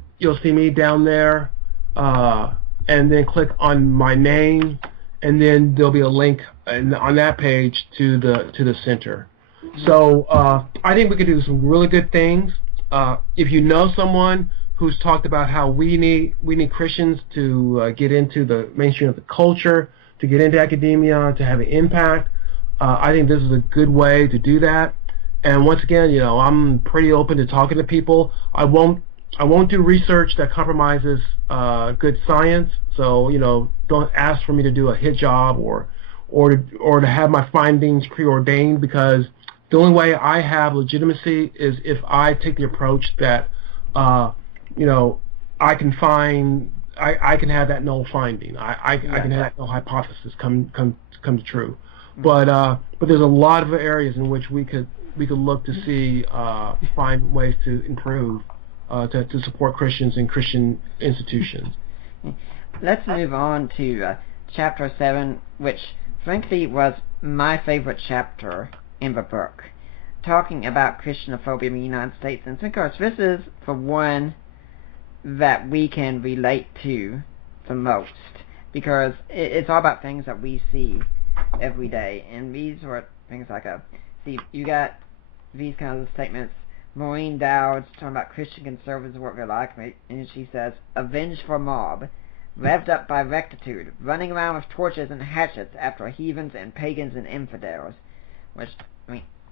me down there, and then click on my name, and then there'll be a link on that page to the center. So I think we could do some really good things. If you know someone who's talked about how we need Christians to get into the mainstream of the culture, to get into academia, to have an impact, I think this is a good way to do that. And once again, I'm pretty open to talking to people. I won't do research that compromises good science. So don't ask for me to do a hit job or to have my findings preordained, because the only way I have legitimacy is if I take the approach that I can have that null finding. I can have that null hypothesis come true. But there's a lot of areas in which we could look to see find ways to improve to support Christians and Christian institutions. Let's move on to Chapter 7, which frankly was my favorite chapter in the book, talking about Christianophobia in the United States. And of course, this is the one that we can relate to the most, because it's all about things that we see every day. And these were things like you got these kinds of statements. Maureen Dowd's talking about Christian conservatives, what they're like, and she says, "A vengeful mob, revved up by rectitude, running around with torches and hatchets after heathens and pagans and infidels." Which,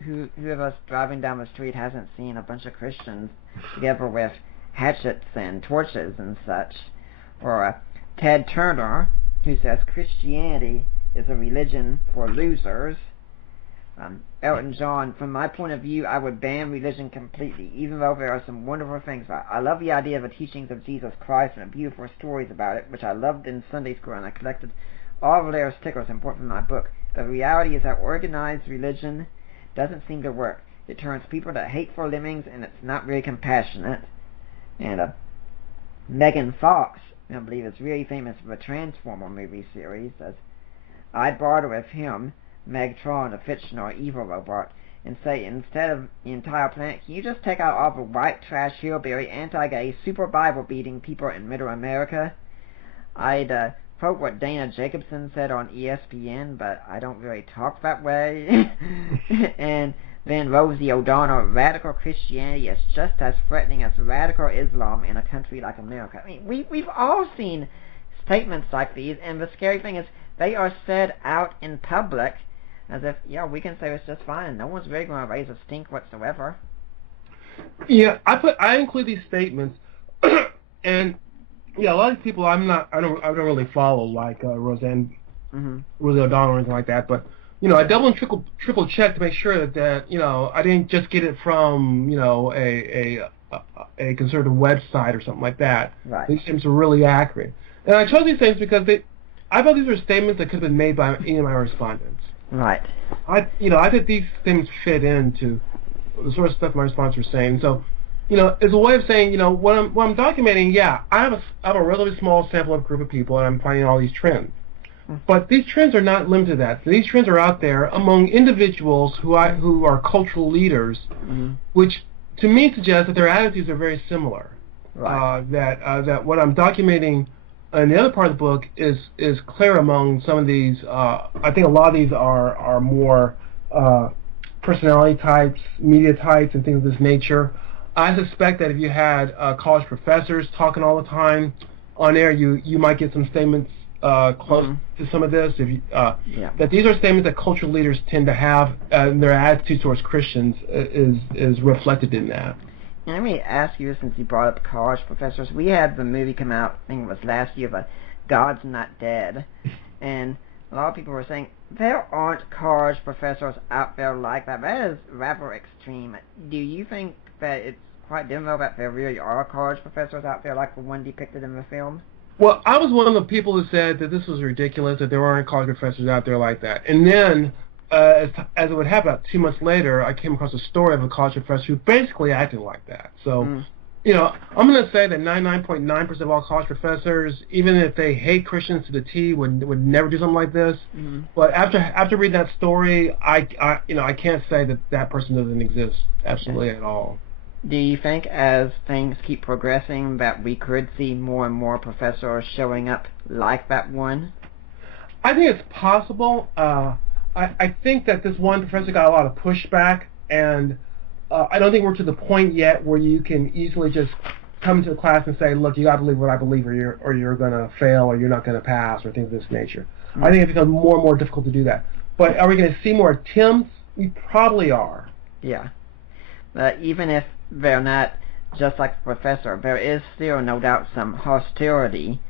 who of us driving down the street hasn't seen a bunch of Christians together with hatchets and torches and such? Or Ted Turner, who says Christianity is a religion for losers. Elton John, from my point of view, I would ban religion completely, even though there are some wonderful things about it. I love the idea of the teachings of Jesus Christ and the beautiful stories about it, which I loved in Sunday school, and I collected all of their stickers and put them in my book. The reality is that organized religion doesn't seem to work. It turns people to hateful lemmings, and it's not very compassionate. And Megan Fox, I believe, is really famous for the Transformer movie series. As I'd barter with him, Megtron, a fictional evil robot, and say, instead of the entire planet, can you just take out all the white trash, hillbilly, anti-gay, super Bible-beating people in Middle America? I'd quote what Dana Jacobson said on ESPN, but I don't really talk that way. And then Rosie O'Donnell, radical Christianity is just as threatening as radical Islam in a country like America. I mean, we've all seen statements like these, and the scary thing is they are said out in public as if, yeah, we can say it's just fine. No one's really going to raise a stink whatsoever. Yeah, I include these statements, and yeah, a lot of people I don't really follow, like Rosie O'Donnell or anything like that. But I double and triple check to make sure that I didn't just get it from a conservative website or something like that. Right. These statements are really accurate, and I chose these things because I thought these were statements that could have been made by any of my respondents. Right. I think these things fit into the sort of stuff my respondents were saying. So, it's a way of saying, what I'm documenting, yeah, I have a relatively small sample of group of people, and I'm finding all these trends. But these trends are not limited to that. These trends are out there among individuals who are cultural leaders, which to me suggests that their attitudes are very similar. Right. That what I'm documenting in the other part of the book is clear among some of these. I think a lot of these are more personality types, media types, and things of this nature. I suspect that if you had college professors talking all the time on air, you might get some statements close to some of this. That these are statements that cultural leaders tend to have, and their attitude towards Christians is reflected in that. And let me ask you, since you brought up college professors, we had the movie come out, I think it was last year, but God's Not Dead, and a lot of people were saying there aren't college professors out there like that. That is rather extreme. Do you think that it's quite difficult that there really are college professors out there like the one depicted in the film? Well, I was one of the people who said that this was ridiculous, that there aren't college professors out there like that. And then, as it would happen, about 2 months later, I came across a story of a college professor who basically acted like that. So, I'm going to say that 99.9% of all college professors, even if they hate Christians to the T, would never do something like this. But after reading that story, I can't say that person doesn't exist absolutely at all. Do you think as things keep progressing that we could see more and more professors showing up like that one? I think it's possible. I think that this one professor got a lot of pushback, and I don't think we're to the point yet where you can easily just come to the class and say, look, you got to believe what I believe, or you're going to fail, or you're not going to pass, or things of this nature. I think it becomes more and more difficult to do that. But are we going to see more attempts? We probably are. Yeah. Even if they're not just like the professor, there is still no doubt some hostility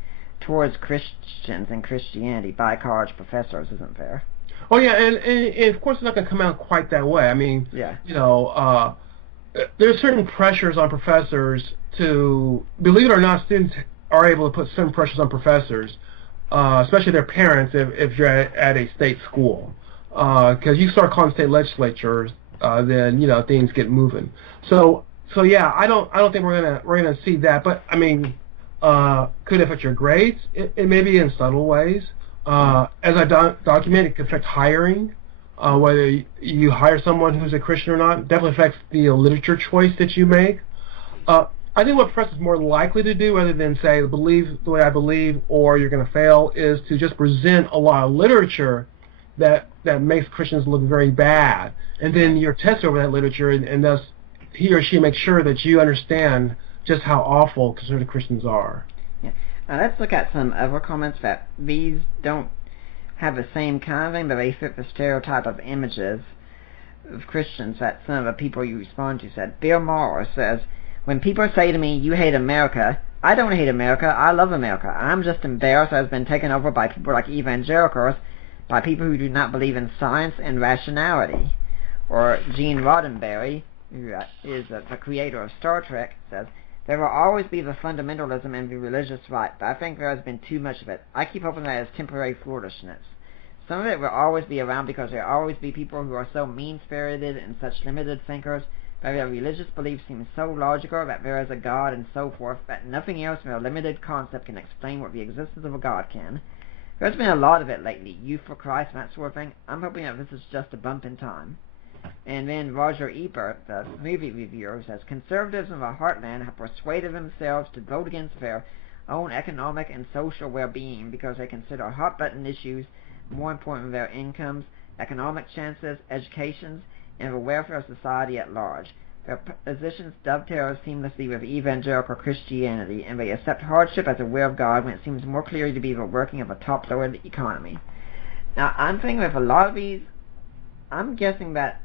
towards Christians and Christianity by college professors, isn't there? Oh yeah, and of course it's not going to come out quite that way. I mean, there's certain pressures on professors to, believe it or not, students are able to put certain pressures on professors, especially their parents if you're at a state school, because you start calling state legislatures, then things get moving. So yeah, I don't think we're gonna see that. But I mean, could it affect your grades? It may be in subtle ways. As I document, it could affect hiring, whether you hire someone who's a Christian or not. It definitely affects the literature choice that you make. I think what professors are more likely to do, rather than say believe the way I believe or you're going to fail, is to just present a lot of literature that makes Christians look very bad, and then you're tested over that literature, and thus he or she makes sure that you understand just how awful conservative Christians are. Yeah. Now let's look at some other comments that these don't have the same kind of thing, but they fit the stereotype of images of Christians that some of the people you respond to said. Bill Maher says, when people say to me, you hate America, I don't hate America, I love America. I'm just embarrassed I've been taken over by people like evangelicals by people who do not believe in science and rationality. Or Gene Roddenberry, who is the creator of Star Trek, says, there will always be the fundamentalism and the religious right, but I think there has been too much of it. I keep hoping that it's temporary foolishness. Some of it will always be around because there will always be people who are so mean-spirited and such limited thinkers that their religious beliefs seem so logical that there is a God and so forth that nothing else in a limited concept can explain what the existence of a God can. There's been a lot of it lately, Youth for Christ and that sort of thing. I'm hoping that this is just a bump in time. And then Roger Ebert, the movie reviewer, says, conservatives in the heartland have persuaded themselves to vote against their own economic and social well-being because they consider hot-button issues more important than their incomes, economic chances, educations, and the welfare of society at large. Their positions dovetail seamlessly with evangelical Christianity, and they accept hardship as a will of God when it seems more clearly to be the working of a top-lowered economy. Now, I'm thinking with a lot of these, I'm guessing that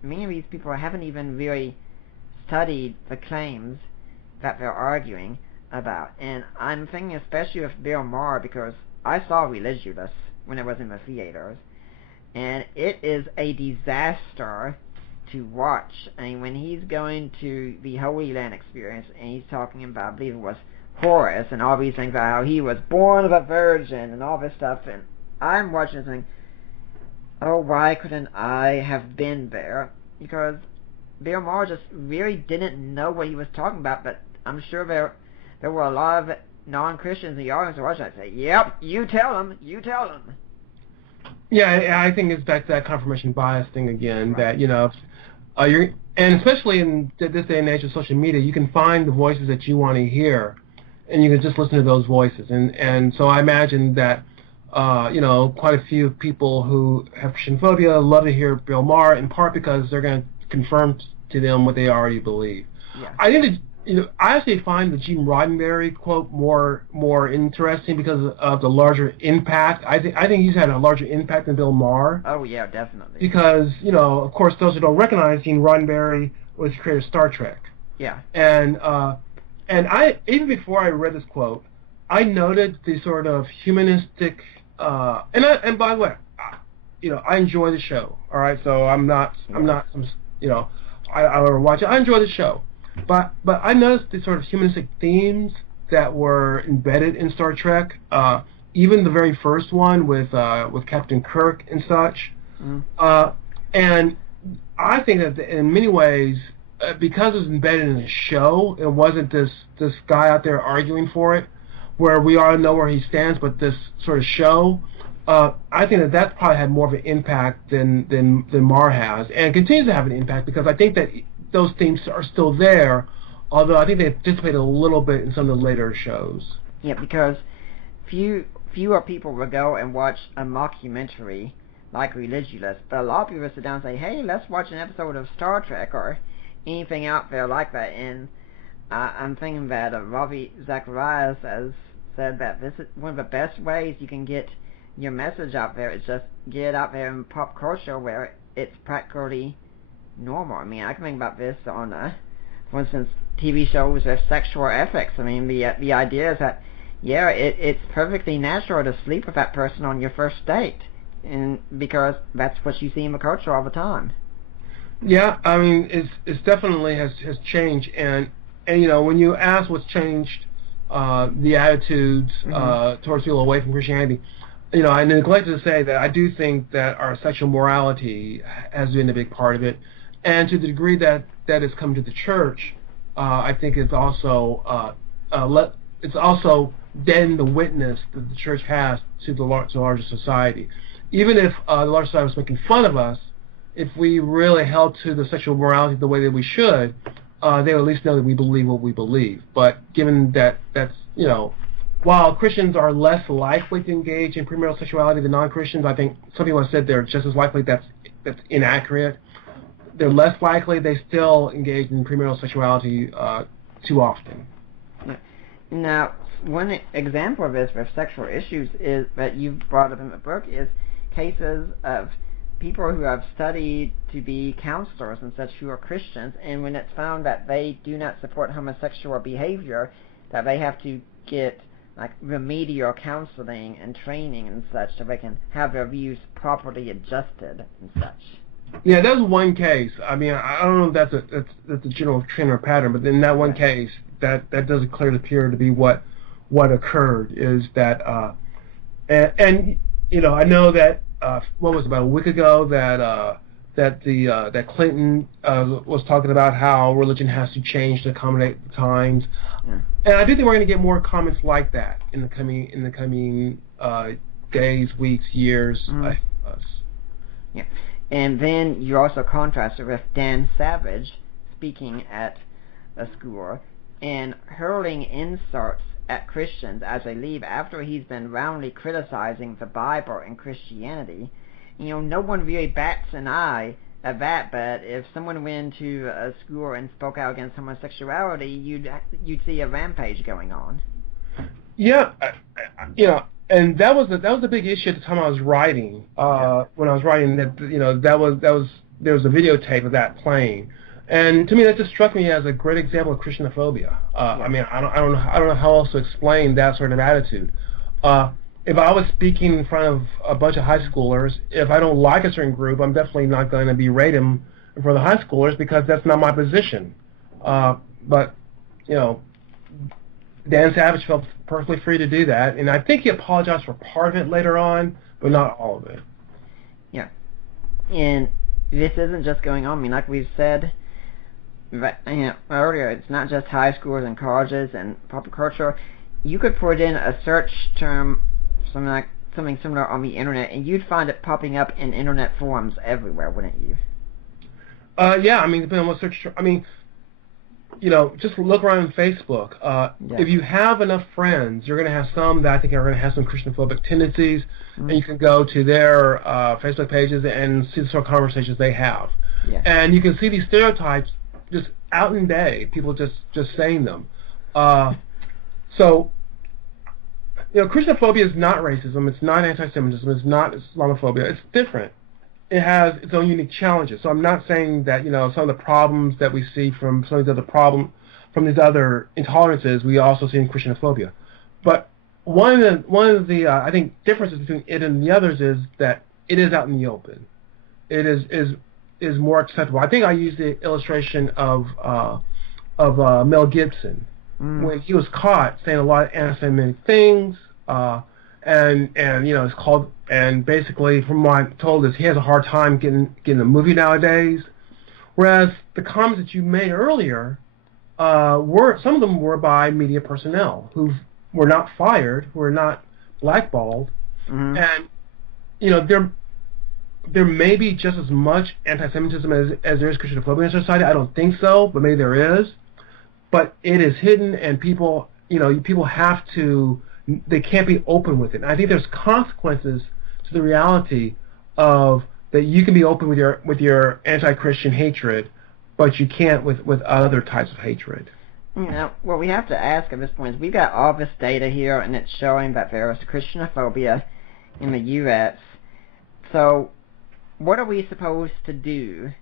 many of these people haven't even really studied the claims that they're arguing about. And I'm thinking especially with Bill Maher, because I saw Religulous when it was in the theaters, and it is a disaster to watch. I mean, when he's going to the Holy Land experience, and he's talking about, I believe it was Horus, and all these things about how he was born of a virgin, and all this stuff, and I'm watching this and oh, why couldn't I have been there? Because Bill Maher just really didn't know what he was talking about, but I'm sure there were a lot of non-Christians in the audience watching that say, yep, you tell them. Yeah, I think it's back to that confirmation bias thing again, right. that, and especially in this day and age of social media, you can find the voices that you want to hear, and you can just listen to those voices. And so I imagine that, quite a few people who have Christian phobia love to hear Bill Maher, in part because they're going to confirm to them what they already believe. Yeah. I think that, I actually find the Gene Roddenberry quote more interesting because of the larger impact. I think he's had a larger impact than Bill Maher. Oh yeah, definitely. Because of course, those who don't recognize Gene Roddenberry was the creator of Star Trek. Yeah. And I even before I read this quote, I noted the sort of humanistic. And by the way, I enjoy the show. All right, so I'm not I watch it. I enjoy the show. But I noticed the sort of humanistic themes that were embedded in Star Trek, even the very first one with Captain Kirk and such. Mm. And I think that in many ways, because it was embedded in the show, it wasn't this guy out there arguing for it, where we all know where he stands, but this sort of show. I think that probably had more of an impact than Maher has, and continues to have an impact because I think that those themes are still there, although I think they dissipated a little bit in some of the later shows. Yeah, because fewer people will go and watch a mockumentary like Religulous, but a lot of people sit down and say, hey, let's watch an episode of Star Trek or anything out there like that. And I'm thinking that Ravi Zacharias has said that this is one of the best ways you can get your message out there is just get it out there in pop culture where it's practically normal. I mean, I can think about this on, for instance, TV shows with sexual ethics. I mean, the idea is that, yeah, it's perfectly natural to sleep with that person on your first date, and because that's what you see in the culture all the time. Yeah, I mean, it's definitely has changed, and when you ask what's changed, the attitudes towards people away from Christianity, I neglected to say that I do think that our sexual morality has been a big part of it. And to the degree that has come to the church, I think it's also deadened the witness that the church has to the larger society. Even if the larger society was making fun of us, if we really held to the sexual morality the way that we should, they would at least know that we believe what we believe. But given that that's while Christians are less likely to engage in premarital sexuality than non-Christians, I think some people have said they're just as likely. That's inaccurate. They're less likely. They still engage in premarital sexuality too often. Now, one example of this with sexual issues is that you've brought up in the book is cases of people who have studied to be counselors and such who are Christians, and when it's found that they do not support homosexual behavior, that they have to get like remedial counseling and training and such, so they can have their views properly adjusted and such. Yeah, that was one case. I mean, I don't know if that's a general trend or pattern, but in that one case, that does clearly appear to be what occurred. Is that and you know, I know that what was it, about a week ago that Clinton was talking about how religion has to change to accommodate the times, and I do think we're going to get more comments like that in the coming days, weeks, years. Yeah, and then you also contrasted with Dan Savage speaking at a school and hurling insults at Christians as they leave after he's been roundly criticizing the Bible and Christianity. You know, no one really bats an eye at that, but if someone went into a school and spoke out against homosexuality, you'd see a rampage going on. Yeah, you know, and that was a big issue at the time I was writing. When I was writing that, you know, there was a videotape of that playing. And to me, that just struck me as a great example of Christianophobia. I mean, I don't know how else to explain that sort of attitude. If I was speaking in front of a bunch of high schoolers, if I don't like a certain group, I'm definitely not going to berate them in front of the high schoolers because that's not my position. But you know, Dan Savage felt perfectly free to do that, and I think he apologized for part of it later on, but not all of it. Yeah, and this isn't just going on. I mean, like we've said. But, you know, earlier, it's not just high schools and colleges and pop culture. You could put in a search term, something similar on the internet, and you'd find it popping up in internet forums everywhere, wouldn't you? Yeah, I mean, depending on what search term. I mean, you know, just look around on Facebook. If you have enough friends, you're going to have some that I think are going to have some Christianophobic tendencies, and you can go to their Facebook pages and see the sort of conversations they have. Yeah. And you can see these stereotypes just out in day, people just saying them. So, you know, Christianophobia is not racism, it's not anti-Semitism, it's not Islamophobia, it's different. It has its own unique challenges. So I'm not saying that, you know, some of the problems that we see from some of these other intolerances, we also see in Christianophobia. But one of the I think differences between it and the others is that it is out in the open. It is more acceptable. I think I used the illustration of Mel Gibson when he was caught saying a lot of anti-Semitic things, and you know, it's called, and basically from what I'm told is he has a hard time getting a movie nowadays. Whereas the comments that you made earlier some of them were by media personnel who were not fired, who were not blackballed, and you know, there may be just as much anti-Semitism as there is Christianophobia in society. I don't think so, but maybe there is. But it is hidden, and people have to, they can't be open with it. And I think there's consequences to the reality of that you can be open with your anti-Christian hatred, but you can't with other types of hatred. You know, what we have to ask at this point is we've got all this data here, and it's showing that there is Christianophobia in the U.S. So, what are we supposed to do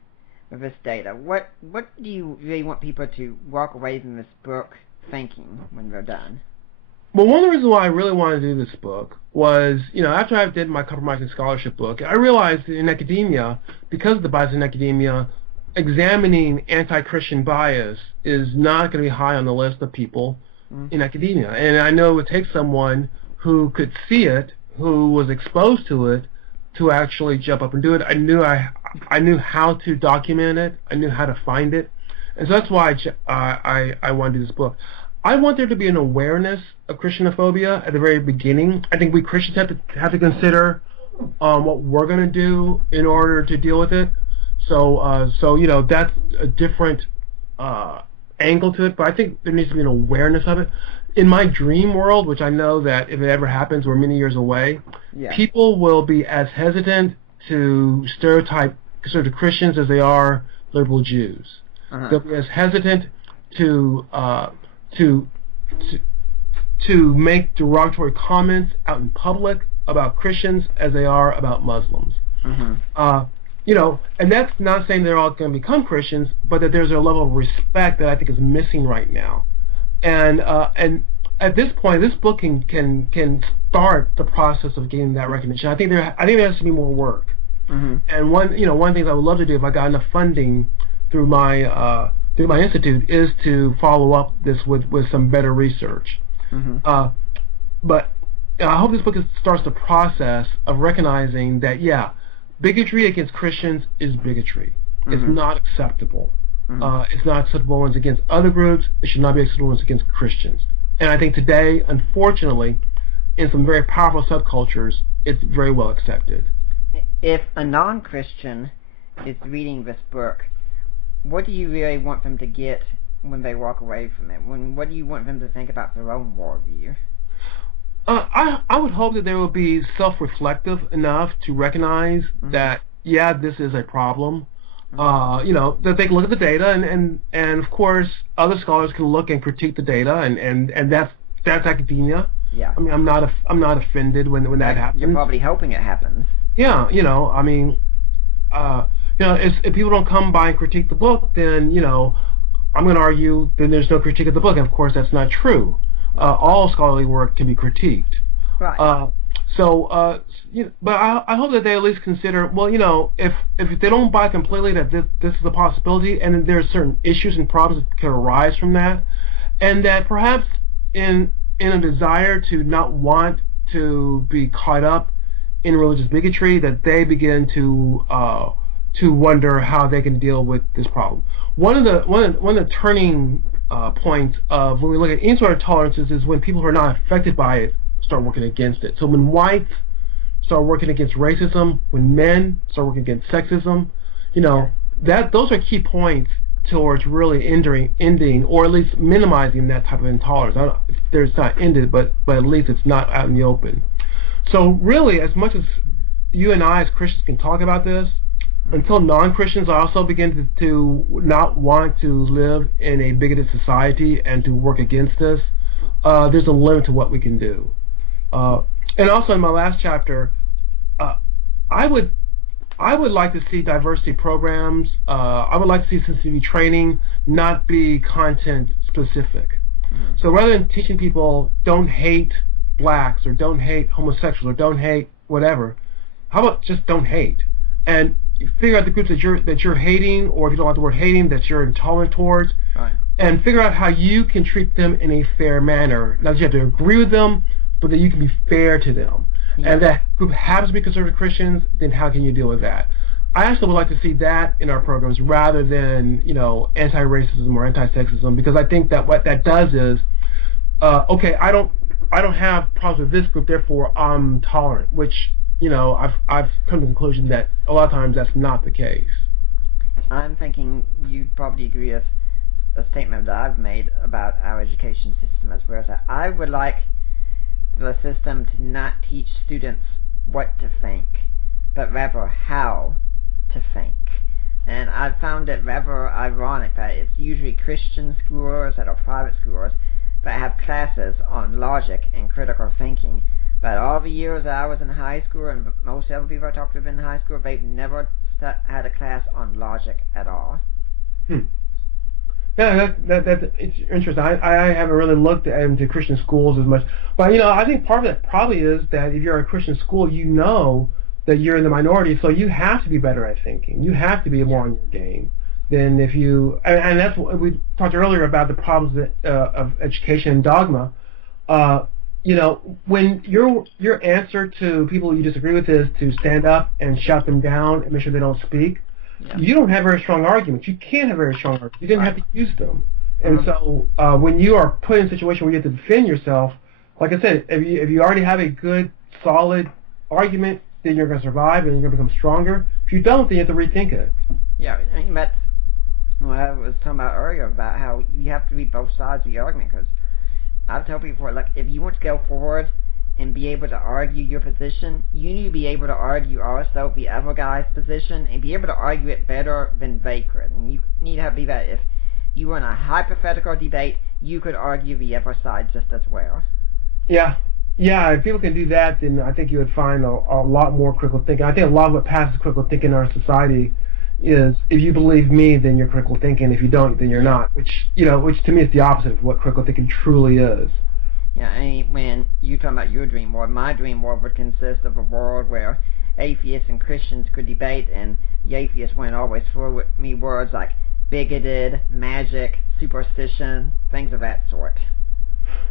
with this data? What do you really want people to walk away from this book thinking when they're done? Well, one of the reasons why I really wanted to do this book was, you know, after I did my compromising scholarship book, I realized in academia, because of the bias in academia, examining anti-Christian bias is not going to be high on the list of people in academia. And I know it would take someone who could see it, who was exposed to it, to actually jump up and do it. I knew how to document it. I knew how to find it, and so that's why I wanted to do this book. I want there to be an awareness of Christianophobia at the very beginning. I think we Christians have to consider what we're going to do in order to deal with it. So you know, that's a different angle to it. But I think there needs to be an awareness of it. In my dream world, which I know that if it ever happens, we're many years away, people will be as hesitant to stereotype Christians as they are liberal Jews. They'll be as hesitant to make derogatory comments out in public about Christians as they are about Muslims. You know, and that's not saying they're all going to become Christians, but that there's a level of respect that I think is missing right now. And at this point, this book can start the process of getting that recognition. I think there has to be more work. Mm-hmm. And one thing I would love to do if I got enough funding through my institute is to follow up this with some better research. Mm-hmm. But I hope this book starts the process of recognizing that bigotry against Christians is bigotry. Mm-hmm. It's not acceptable. Mm-hmm. It's not acceptable when it's against other groups. It should not be acceptable when it's against Christians. And I think today, unfortunately, in some very powerful subcultures, it's very well accepted. If a non-Christian is reading this book, what do you really want them to get when they walk away from it? What do you want them to think about their own worldview? I would hope that they will be self-reflective enough to recognize mm-hmm. that, this is a problem. Mm-hmm. That they can look at the data, and of course, other scholars can look and critique the data, and that's academia. Yeah. I mean, I'm not offended when that happens. You're probably hoping it happens. Yeah, I mean, if people don't come by and critique the book, then I'm going to argue then there's no critique of the book. And of course, that's not true. All scholarly work can be critiqued. Right. But I hope that they at least consider, if they don't buy completely that this is a possibility, and then there's certain issues and problems that can arise from that, and that perhaps in a desire to not want to be caught up in religious bigotry, that they begin to wonder how they can deal with this problem. One of the turning points of when we look at any sort of tolerances is when people who are not affected by it start working against it. So when whites start working against racism, when men start working against sexism, those are key points towards really ending or at least minimizing that type of intolerance. It's not ended, but at least it's not out in the open. So really, as much as you and I as Christians can talk about this, until non-Christians also begin to not want to live in a bigoted society and to work against this, there's a limit to what we can do. And also in my last chapter, I would like to see diversity programs. I would like to see sensitivity training not be content specific. Mm-hmm. So rather than teaching people don't hate blacks or don't hate homosexuals or don't hate whatever, how about just don't hate? And you figure out the groups that you're hating, or if you don't like the word hating, that you're intolerant towards, right. And figure out how you can treat them in a fair manner. Not that you have to agree with them, but that you can be fair to them. Yeah. And that group happens to be conservative Christians, then how can you deal with that? I actually would like to see that in our programs rather than, anti-racism or anti-sexism, because I think that what that does is, okay, I don't have problems with this group, therefore I'm tolerant, which, I've come to the conclusion that a lot of times that's not the case. I'm thinking you'd probably agree with a statement that I've made about our education system as well. So I would like the system to not teach students what to think, but rather how to think. And I've found it rather ironic that it's usually Christian schoolers that are private schoolers that have classes on logic and critical thinking. But all the years that I was in high school, and most other people I talked to in high school, they've never had a class on logic at all. Yeah, that's it's interesting. I haven't really looked into Christian schools as much, but I think part of that probably is that if you're a Christian school, that you're in the minority, so you have to be better at thinking. You have to be more on your game than if you. And that's what we talked earlier about the problems of education and dogma. When your answer to people you disagree with is to stand up and shout them down and make sure they don't speak, you don't have very strong arguments. You can't have very strong arguments. You didn't have to use them. And so when you are put in a situation where you have to defend yourself, like I said, if you already have a good, solid argument, then you're going to survive and you're going to become stronger. If you don't, then you have to rethink it. Yeah, I think that's what I was talking about earlier about how you have to read both sides of the argument, because I've told people before, like, if you want to go forward and be able to argue your position, you need to be able to argue also the other guy's position and be able to argue it better than they could. And you need to be that if you were in a hypothetical debate, you could argue the other side just as well. Yeah, if people can do that, then I think you would find a lot more critical thinking. I think a lot of what passes critical thinking in our society is, if you believe me, then you're critical thinking. If you don't, then you're not. Which to me is the opposite of what critical thinking truly is. Yeah, I mean, when you talk about your dream world, my dream world would consist of a world where atheists and Christians could debate, and the atheists wouldn't always throw at me words like bigoted, magic, superstition, things of that sort.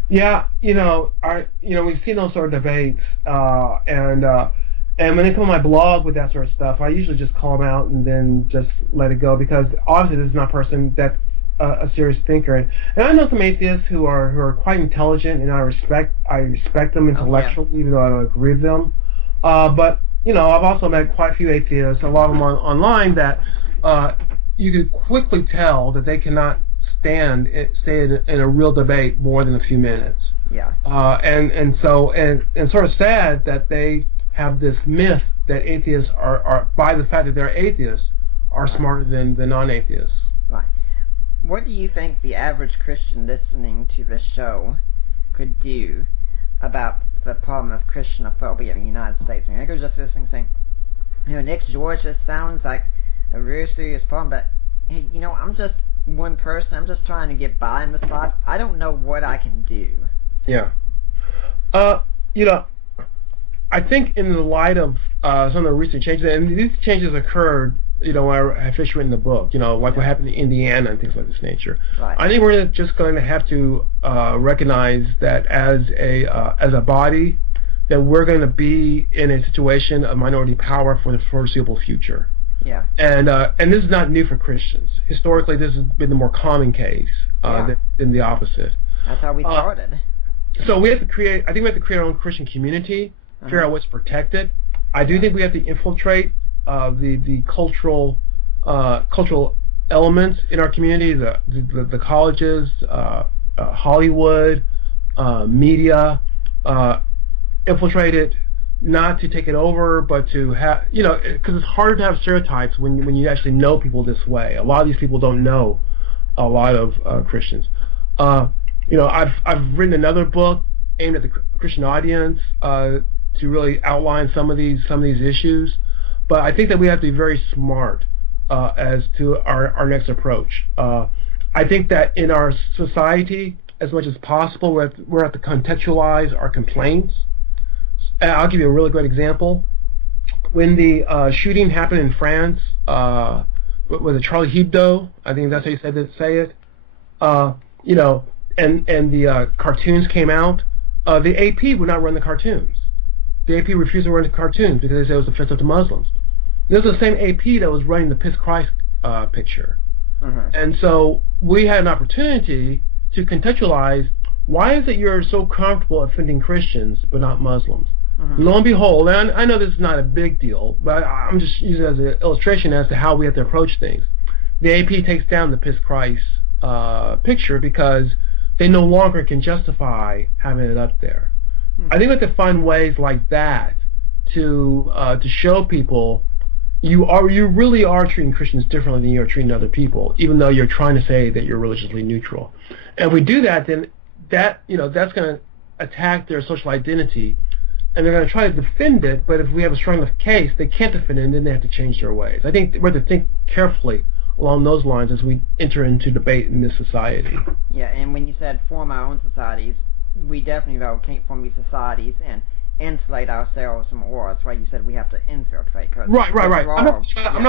Yeah, we've seen those sort of debates, and when they come on my blog with that sort of stuff, I usually just call them out and then just let it go, because obviously this is not a person that's a serious thinker. And I know some atheists who are quite intelligent, and I respect them intellectually, even though I don't agree with them. But I've also met quite a few atheists, a lot of them online, that you could quickly tell that they cannot stay in a real debate more than a few minutes. Yeah. And sort of sad that they have this myth that atheists are by the fact that they're atheists, are smarter than the non-atheists. Right. What do you think the average Christian listening to this show could do about the problem of Christianophobia in the United States? I mean, I could just listening saying, Nick George, this sounds like a very serious problem, but hey, I'm just one person. I'm just trying to get by in this life. I don't know what I can do. Yeah. I think in the light of some of the recent changes, and these changes occurred, when I finished writing the book, like what happened in Indiana and things like this nature. Right. I think we're just going to have to recognize that as a body, that we're going to be in a situation of minority power for the foreseeable future. Yeah. And this is not new for Christians. Historically, this has been the more common case than the opposite. That's how we started. So we have to create our own Christian community, figure out what's protected. I do think we have to infiltrate the cultural elements in our community, the colleges, Hollywood, media, infiltrate it, not to take it over, but to have, because it's hard to have stereotypes when you actually know people this way. A lot of these people don't know a lot of Christians. I've written another book aimed at the Christian audience to really outline some of these issues, but I think that we have to be very smart as to our next approach. I think that in our society, as much as possible, we're have to contextualize our complaints. I'll give you a really great example. When the shooting happened in France, was it Charlie Hebdo? I think that's how you say it. And the cartoons came out. The AP would not run the cartoons. The AP refused to run the cartoons because they said it was offensive to Muslims. This was the same AP that was running the Piss Christ picture. And so we had an opportunity to contextualize, why is it you're so comfortable offending Christians but not Muslims? Lo and behold, and I know this is not a big deal, but I'm just using it as an illustration as to how we have to approach things. The AP takes down the Piss Christ picture because they no longer can justify having it up there. I think we have to find ways like that to show people you really are treating Christians differently than you're treating other people, even though you're trying to say that you're religiously neutral. And if we do that, then that's going to attack their social identity, and they're going to try to defend it. But if we have a strong enough case, they can't defend it, and then they have to change their ways. I think we have to think carefully along those lines as we enter into debate in this society. Yeah, and when you said form our own societies, we definitely can't form these societies and insulate ourselves from war. That's why you said we have to infiltrate. Right. I'm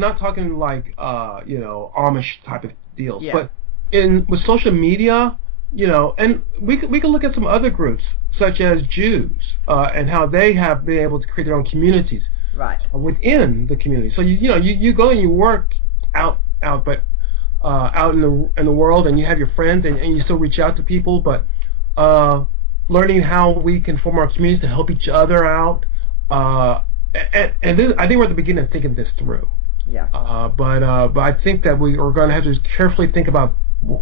not talking like Amish type of deals, but with social media, and we could look at some other groups such as Jews and how they have been able to create their own communities within the community. So you go and you work out in the world, and you have your friends, and you still reach out to people, but learning how we can form our communities to help each other out, and this, I think we're at the beginning of thinking this through. But I think that we are going to have to carefully think about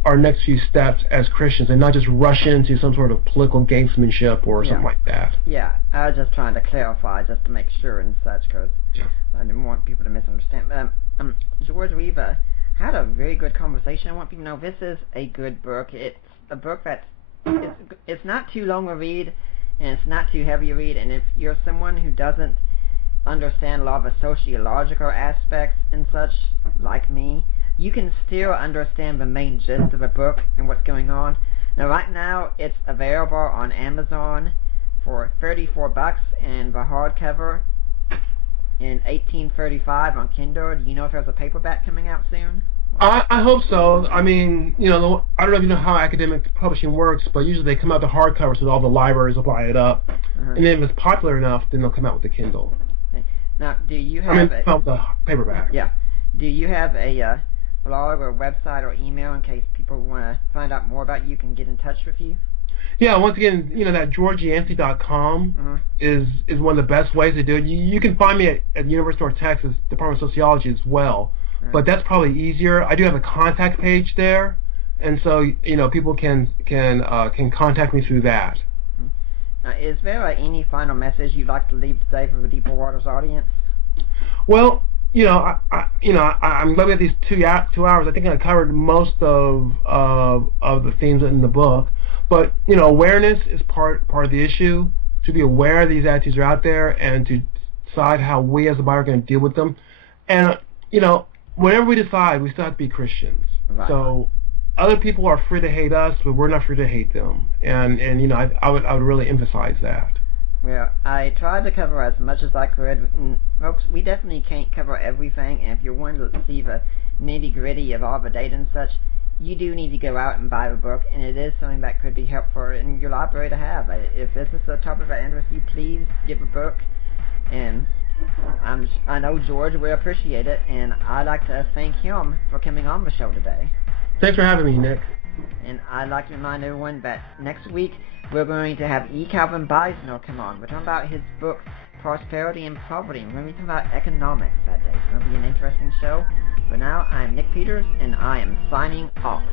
our next few steps as Christians, and not just rush into some sort of political gamesmanship or something like that. Yeah, I was just trying to clarify, just to make sure and such, because I didn't want people to misunderstand. George, we've had a very good conversation. I want people to know this is a good book. It's a book that's it's not too long a read, and it's not too heavy a read, and if you're someone who doesn't understand a lot of the sociological aspects and such, like me, you can still understand the main gist of the book and what's going on. Now, right now, it's available on Amazon for $34, and the hardcover in $18.35 on Kindle. Do you know if there's a paperback coming out soon? I hope so. I mean, I don't know if you know how academic publishing works, but usually they come out the hardcover so all the libraries will buy it up. And then if it's popular enough, then they'll come out with the Kindle. Okay. Now, do you have the paperback. Yeah. Do you have a blog or website or email in case people want to find out more about you, can get in touch with you? Yeah, once again, that GeorgeYancey.com is one of the best ways to do it. You can find me at University of North Texas, Department of Sociology as well, but that's probably easier. I do have a contact page there, and so people can contact me through that. Is there any final message you'd like to leave today for the Deeper Waters audience? Well, I'm glad we had these 2 hours. I think I covered most of the themes in the book. But awareness is part of the issue. To be aware these attitudes are out there, and to decide how we as a body are going to deal with them. And whenever we decide, we still have to be Christians. Right. So other people are free to hate us, but we're not free to hate them. And I would really emphasize that. Well, I tried to cover as much as I could. And folks, we definitely can't cover everything. And if you're wanting to see the nitty-gritty of all the data and such, you do need to go out and buy the book, and it is something that could be helpful in your library to have. If this is a topic that interests you, please get the book, and I know George will appreciate it, and I'd like to thank him for coming on the show today. Thanks for having me, Nick. And I'd like to remind everyone that next week we're going to have E. Calvin Beisner come on. We're talking about his book, Prosperity and Poverty, and we're going to be talking about economics that day. It's going to be an interesting show. For now, I'm Nick Peters, and I am signing off.